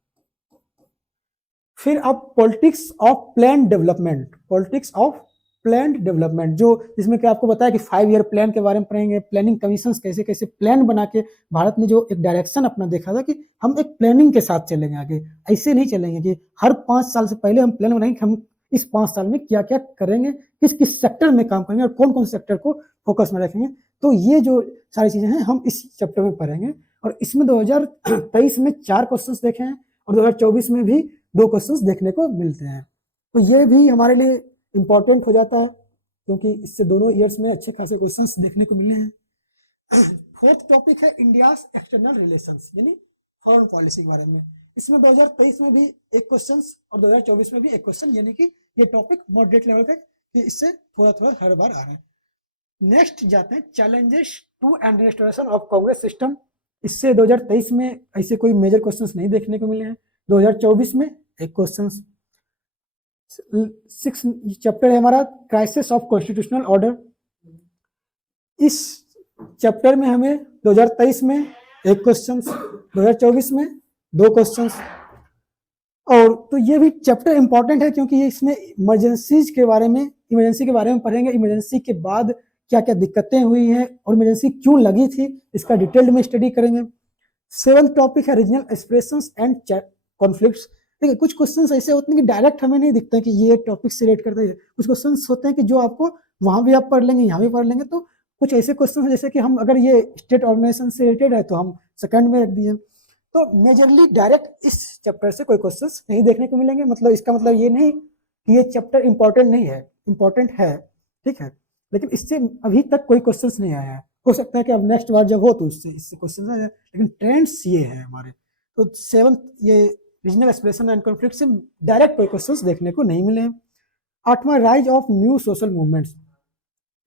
फिर अब politics of plan development, politics of plan development, जो जिसमें कि आपको बताया कि 5 ईयर प्लान के बारे में पढ़ेंगे, प्लानिंग कमीशन कैसे कैसे प्लान बना के भारत ने जो एक डायरेक्शन अपना देखा था कि हम एक प्लानिंग के साथ चलेंगे आगे, ऐसे नहीं चलेंगे कि हर 5 साल से पहले हम प्लान बनाएंगे कि हम इस 5 साल में क्या क्या करेंगे, किस किस सेक्टर में काम करेंगे और कौन कौन से सेक्टर को फोकस में रखेंगे। तो ये जो सारी चीजें हैं हम इस चैप्टर में पढ़ेंगे और इसमें 2023 में 4 क्वेश्चंस देखे हैं और 2024 में भी 2 क्वेश्चंस देखने को मिलते हैं। तो ये भी हमारे लिए इंपॉर्टेंट हो जाता है क्योंकि इससे दोनों ईयर्स में अच्छे खासे क्वेश्चंस देखने को मिले हैं। फोर्थ टॉपिक है इंडियाज एक्सटर्नल रिलेशंस, यानी फॉरेन पॉलिसी के बारे में। इसमें 2023 में भी 1 क्वेश्चन और 2024 में भी 1 क्वेश्चन, यानी कि ये टॉपिक मॉडरेट लेवल पे कि इससे थोड़ा थोड़ा हर बार आ रहे हैं। नेक्स्ट जाते हैं challenges to and restoration of Congress system, इससे 2023 में ऐसे कोई मेजर क्वेश्चंस नहीं देखने को मिले हैं, 2024 में 1 क्वेश्चन। 6 चैप्टर है हमारा क्राइसिस ऑफ कॉन्स्टिट्यूशनल ऑर्डर, इस चैप्टर में हमें 2023 में 1 क्वेश्चन, 2024 में 2 क्वेश्चन। और तो ये भी चैप्टर इंपॉर्टेंट है क्योंकि ये इसमें इमरजेंसी के बारे में पढ़ेंगे, इमरजेंसी के बाद क्या क्या दिक्कतें हुई हैं और इमरजेंसी क्यों लगी थी, इसका डिटेल्ड में स्टडी करेंगे। 7th टॉपिक है रीजनल एक्सप्रेशंस एंड कॉन्फ्लिक्ट्स। देखिए कुछ क्वेश्चंस ऐसे होते हैं कि डायरेक्ट हमें नहीं दिखते हैं कि ये टॉपिक से रिलेट करते हैं, कुछ क्वेश्चंस होते हैं कि जो आपको वहां भी आप पढ़ लेंगे, यहाँ भी पढ़ लेंगे। तो कुछ ऐसे क्वेश्चन है जैसे कि हम अगर ये स्टेट ऑर्गेनाइजेशन से रिलेटेड है तो हम सेकंड में रख दिए। तो मेजरली डायरेक्ट इस चैप्टर से कोई क्वेश्चंस नहीं देखने को मिलेंगे, मतलब इसका मतलब ये नहीं कि ये चैप्टर इंपॉर्टेंट नहीं है, इंपॉर्टेंट है, ठीक है, लेकिन इससे अभी तक कोई क्वेश्चंस नहीं आया है। हो सकता है कि अब नेक्स्ट बार जब हो तो इससे क्वेश्चन आ जाए, लेकिन ट्रेंड्स ये है हमारे। तो 7th ये रीजनल एक्सप्रेशन एंड कॉन्फ्लिक्ट से डायरेक्ट कोई क्वेश्चंस देखने को नहीं मिले। 8वां rise of new social movements,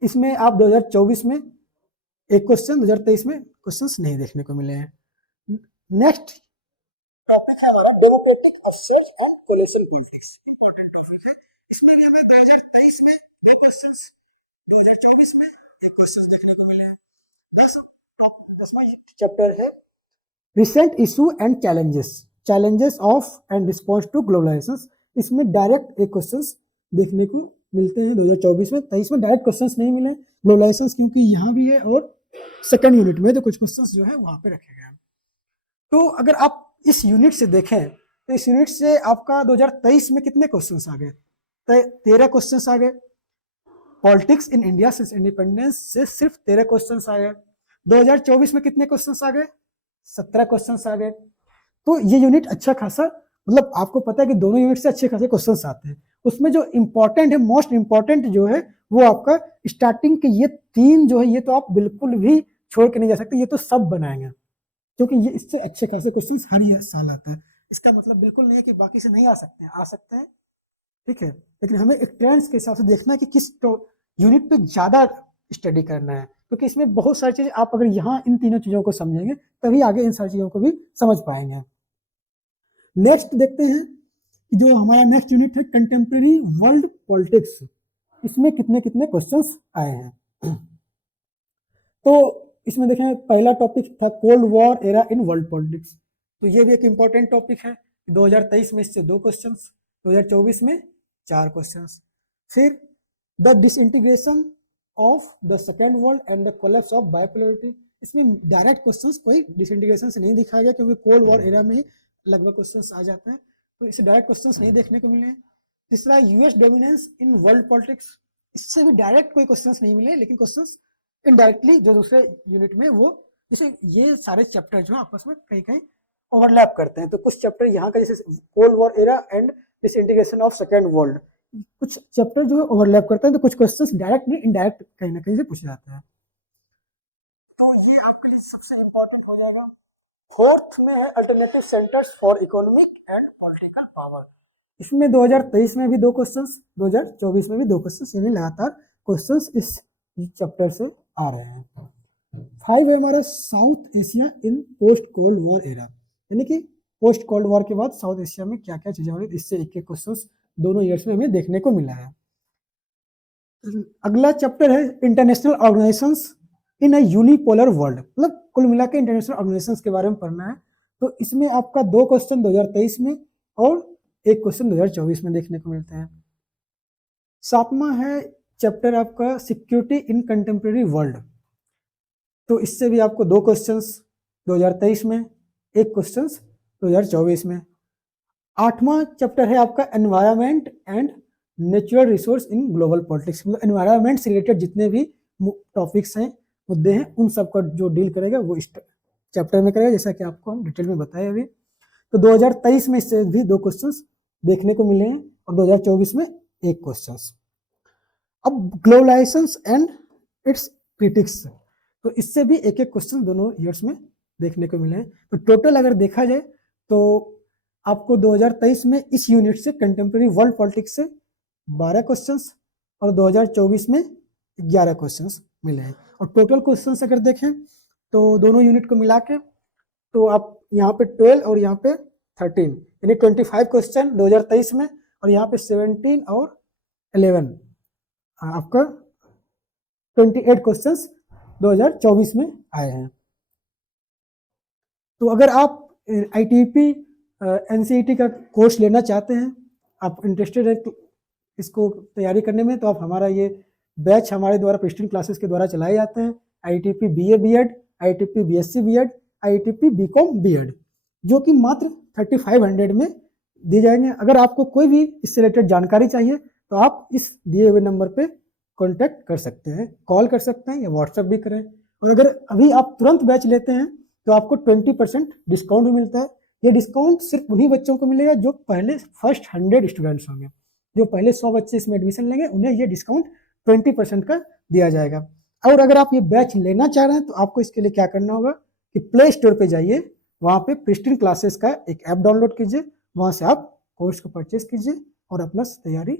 इसमें आप 2024 में 1 क्वेश्चन, 2023 में क्वेश्चंस नहीं देखने को मिले हैं। नेक्स्ट टॉपिक है हमारा democratic affairs and coalition politics, important topic है। इसमें भी हमें 2023 में 2 क्वेश्चंस, 2024 में 1 क्वेश्चन देखने को मिले हैं। 10वां चैप्टर है recent issue and challenges of and response to globalisation, इसमें डायरेक्ट 1 क्वेश्चंस देखने को मिलते हैं 2024 में। 23 में डायरेक्ट क्वेश्चंस नहीं मिले ग्लोबलाइजेशन, क्योंकि यहाँ भी है और सेकंड यूनिट में तो कुछ क्वेश्चंस जो है वहां पे रखे गए हैं। तो अगर आप इस यूनिट से देखें तो इस यूनिट से आपका 2023 में कितने क्वेश्चंस आ गए? 13 क्वेश्चंस आ गए। Politics in India since independence से सिर्फ 13 क्वेश्चंस आ गए। 2024 में कितने क्वेश्चंस आ गए? 17 क्वेश्चंस आ गए। तो ये यूनिट अच्छा खासा, मतलब आपको पता है कि दोनों यूनिट से अच्छे खासे क्वेश्चंस आते हैं। उसमें जो इंपॉर्टेंट है, मोस्ट इंपॉर्टेंट जो है वो आपका स्टार्टिंग के ये 3 जो है, ये तो आप बिल्कुल भी छोड़ के नहीं जा सकते, ये तो सब बनाएंगे, क्योंकि ये इससे अच्छे खासे क्वेश्चंस हर साल आता है। इसका मतलब बिल्कुल नहीं है कि बाकी से नहीं आ सकते हैं, आ सकते हैं, ठीक है, लेकिन हमें एक ट्रेंड्स के हिसाब से देखना है कि किस यूनिट पे ज्यादा स्टडी करना है, क्योंकि इसमें बहुत सारी चीजें आप अगर यहाँ इन तीनों चीजों को समझेंगे तभी आगे इन सारी चीजों को भी समझ पाएंगे। नेक्स्ट देखते हैं कि जो हमारा नेक्स्ट यूनिट है कंटेम्प्रेरी वर्ल्ड पॉलिटिक्स, इसमें कितने कितने क्वेश्चंस आए हैं। तो इसमें देखें, पहला टॉपिक था cold war era in world politics, तो ये भी एक इंपॉर्टेंट टॉपिक है। 2023 में इससे 2 क्वेश्चंस, 2024 में 4 क्वेश्चंस। फिर the disintegration of the second world and the collapse of bipolarity, इसमें डायरेक्ट क्वेश्चंस कोई डिसइंटीग्रेशन से नहीं दिखाया गया, क्योंकि कोल्ड वॉर एरा में ही लगभग क्वेश्चंस आ जाते हैं, तो इसे डायरेक्ट क्वेश्चंस नहीं देखने को मिले। तीसरा यूएस डोमिनेंस इन वर्ल्ड पॉलिटिक्स, इससे भी डायरेक्ट कोई क्वेश्चंस नहीं मिले, लेकिन क्वेश्चंस इनडायरेक्टली जो दूसरे यूनिट में वो, जैसे ये सारे चैप्टर जो आपस में कहीं कहीं ओवरलैप करते हैं, तो कुछ चैप्टर यहाँ का जैसे cold war era and disintegration of second world, कुछ चैप्टर जो है ओवरलैप करते हैं, तो कुछ क्वेश्चंस डायरेक्ट नहीं इनडायरेक्ट कहीं ना कहीं से पूछे जाते हैं। तो ये आपके लिए सबसे इंपॉर्टेंट हो जाएगा। फोर्थ में है alternative centres for economic and political power, इसमें 2023 में भी 2 क्वेश्चंस, 2024 में भी 2 क्वेश्चंस, यानी लगातार क्वेश्चंस इस चैप्टर से आ रहे हैं। 5 है हमारा साउथ एशिया इन पोस्ट कोल्ड वॉर एरा, यानी कि पोस्ट कोल्ड वॉर के बाद साउथ एशिया में क्या क्या चीजें हो रही, इससे एक क्वेश्चंस दोनों ईयर्स में हमें देखने को मिला है। अगला चैप्टर है international organisations in a unipolar world, मतलब कुल मिला के इंटरनेशनल ऑर्गेनाइजेशंस के बारे में पढ़ना है। तो इसमें आपका 2 क्वेश्चन 2023 में और 1 क्वेश्चन 2024 में देखने को मिलते हैं। 7वां है चैप्टर आपका सिक्योरिटी इन कंटेम्प्रेरी वर्ल्ड, तो इससे भी आपको 2 क्वेश्चंस 2023 में, 1 क्वेश्चंस 2024 में। 8वां चैप्टर है आपका environment and natural resource in global politics, मतलब एनवायरनमेंट से रिलेटेड जितने भी टॉपिक्स हैं, मुद्दे हैं, उन सब का जो डील करेगा वो इस चैप्टर में करेगा, जैसा कि आपको हम डिटेल में बताए अभी। तो 2023 में इससे भी 2 क्वेश्चंस देखने को मिले हैं और 2024 में 1 क्वेश्चंस। अब ग्लोबलाइजेशन एंड इट्स क्रिटिक्स, तो इससे भी एक क्वेश्चन दोनों ईयर्स में देखने को मिले हैं। तो टोटल अगर देखा जाए तो आपको 2023 में इस यूनिट से कंटेम्प्रेरी वर्ल्ड पॉलिटिक्स से 12 क्वेश्चंस और 2024 में 11 क्वेश्चंस मिले हैं। और टोटल क्वेश्चंस अगर देखें तो दोनों यूनिट को मिला के तो आप यहाँ पे 12 और यहाँ पे 13, यानी 25 क्वेश्चन 2023 में, और यहाँ पे 17 और 11 आपका 28 क्वेश्चंस 2024 में आए हैं। तो अगर आप आईटीपी एनसीईटी का कोर्स लेना चाहते हैं, आप इंटरेस्टेड है तो इसको तैयारी करने में, तो आप हमारा ये बैच हमारे द्वारा प्रिस्टीन क्लासेस के द्वारा चलाए जाते हैं। ITEP BA BEd, ITEP BSc BEd, ITEP BCom BEd, जो कि मात्र 3500 में दिए जाएंगे। अगर आपको कोई भी इससे रिलेटेड जानकारी चाहिए तो आप इस दिए हुए नंबर पे कांटेक्ट कर सकते हैं, कॉल कर सकते हैं या व्हाट्सएप भी करें। और अगर अभी आप तुरंत बैच लेते हैं तो आपको 20% डिस्काउंट भी मिलता है। ये डिस्काउंट सिर्फ उन्हीं बच्चों को मिलेगा जो पहले फर्स्ट 100 स्टूडेंट्स होंगे। जो पहले 100 बच्चे इसमें एडमिशन लेंगे उन्हें ये डिस्काउंट 20% का दिया जाएगा। और अगर आप ये बैच लेना चाह रहे हैं तो आपको इसके लिए क्या करना होगा कि प्ले स्टोर पे जाइए, वहाँ पे प्रिस्टीन क्लासेस का एक ऐप डाउनलोड कीजिए, वहाँ से आप कोर्स को परचेस कीजिए और अपना तैयारी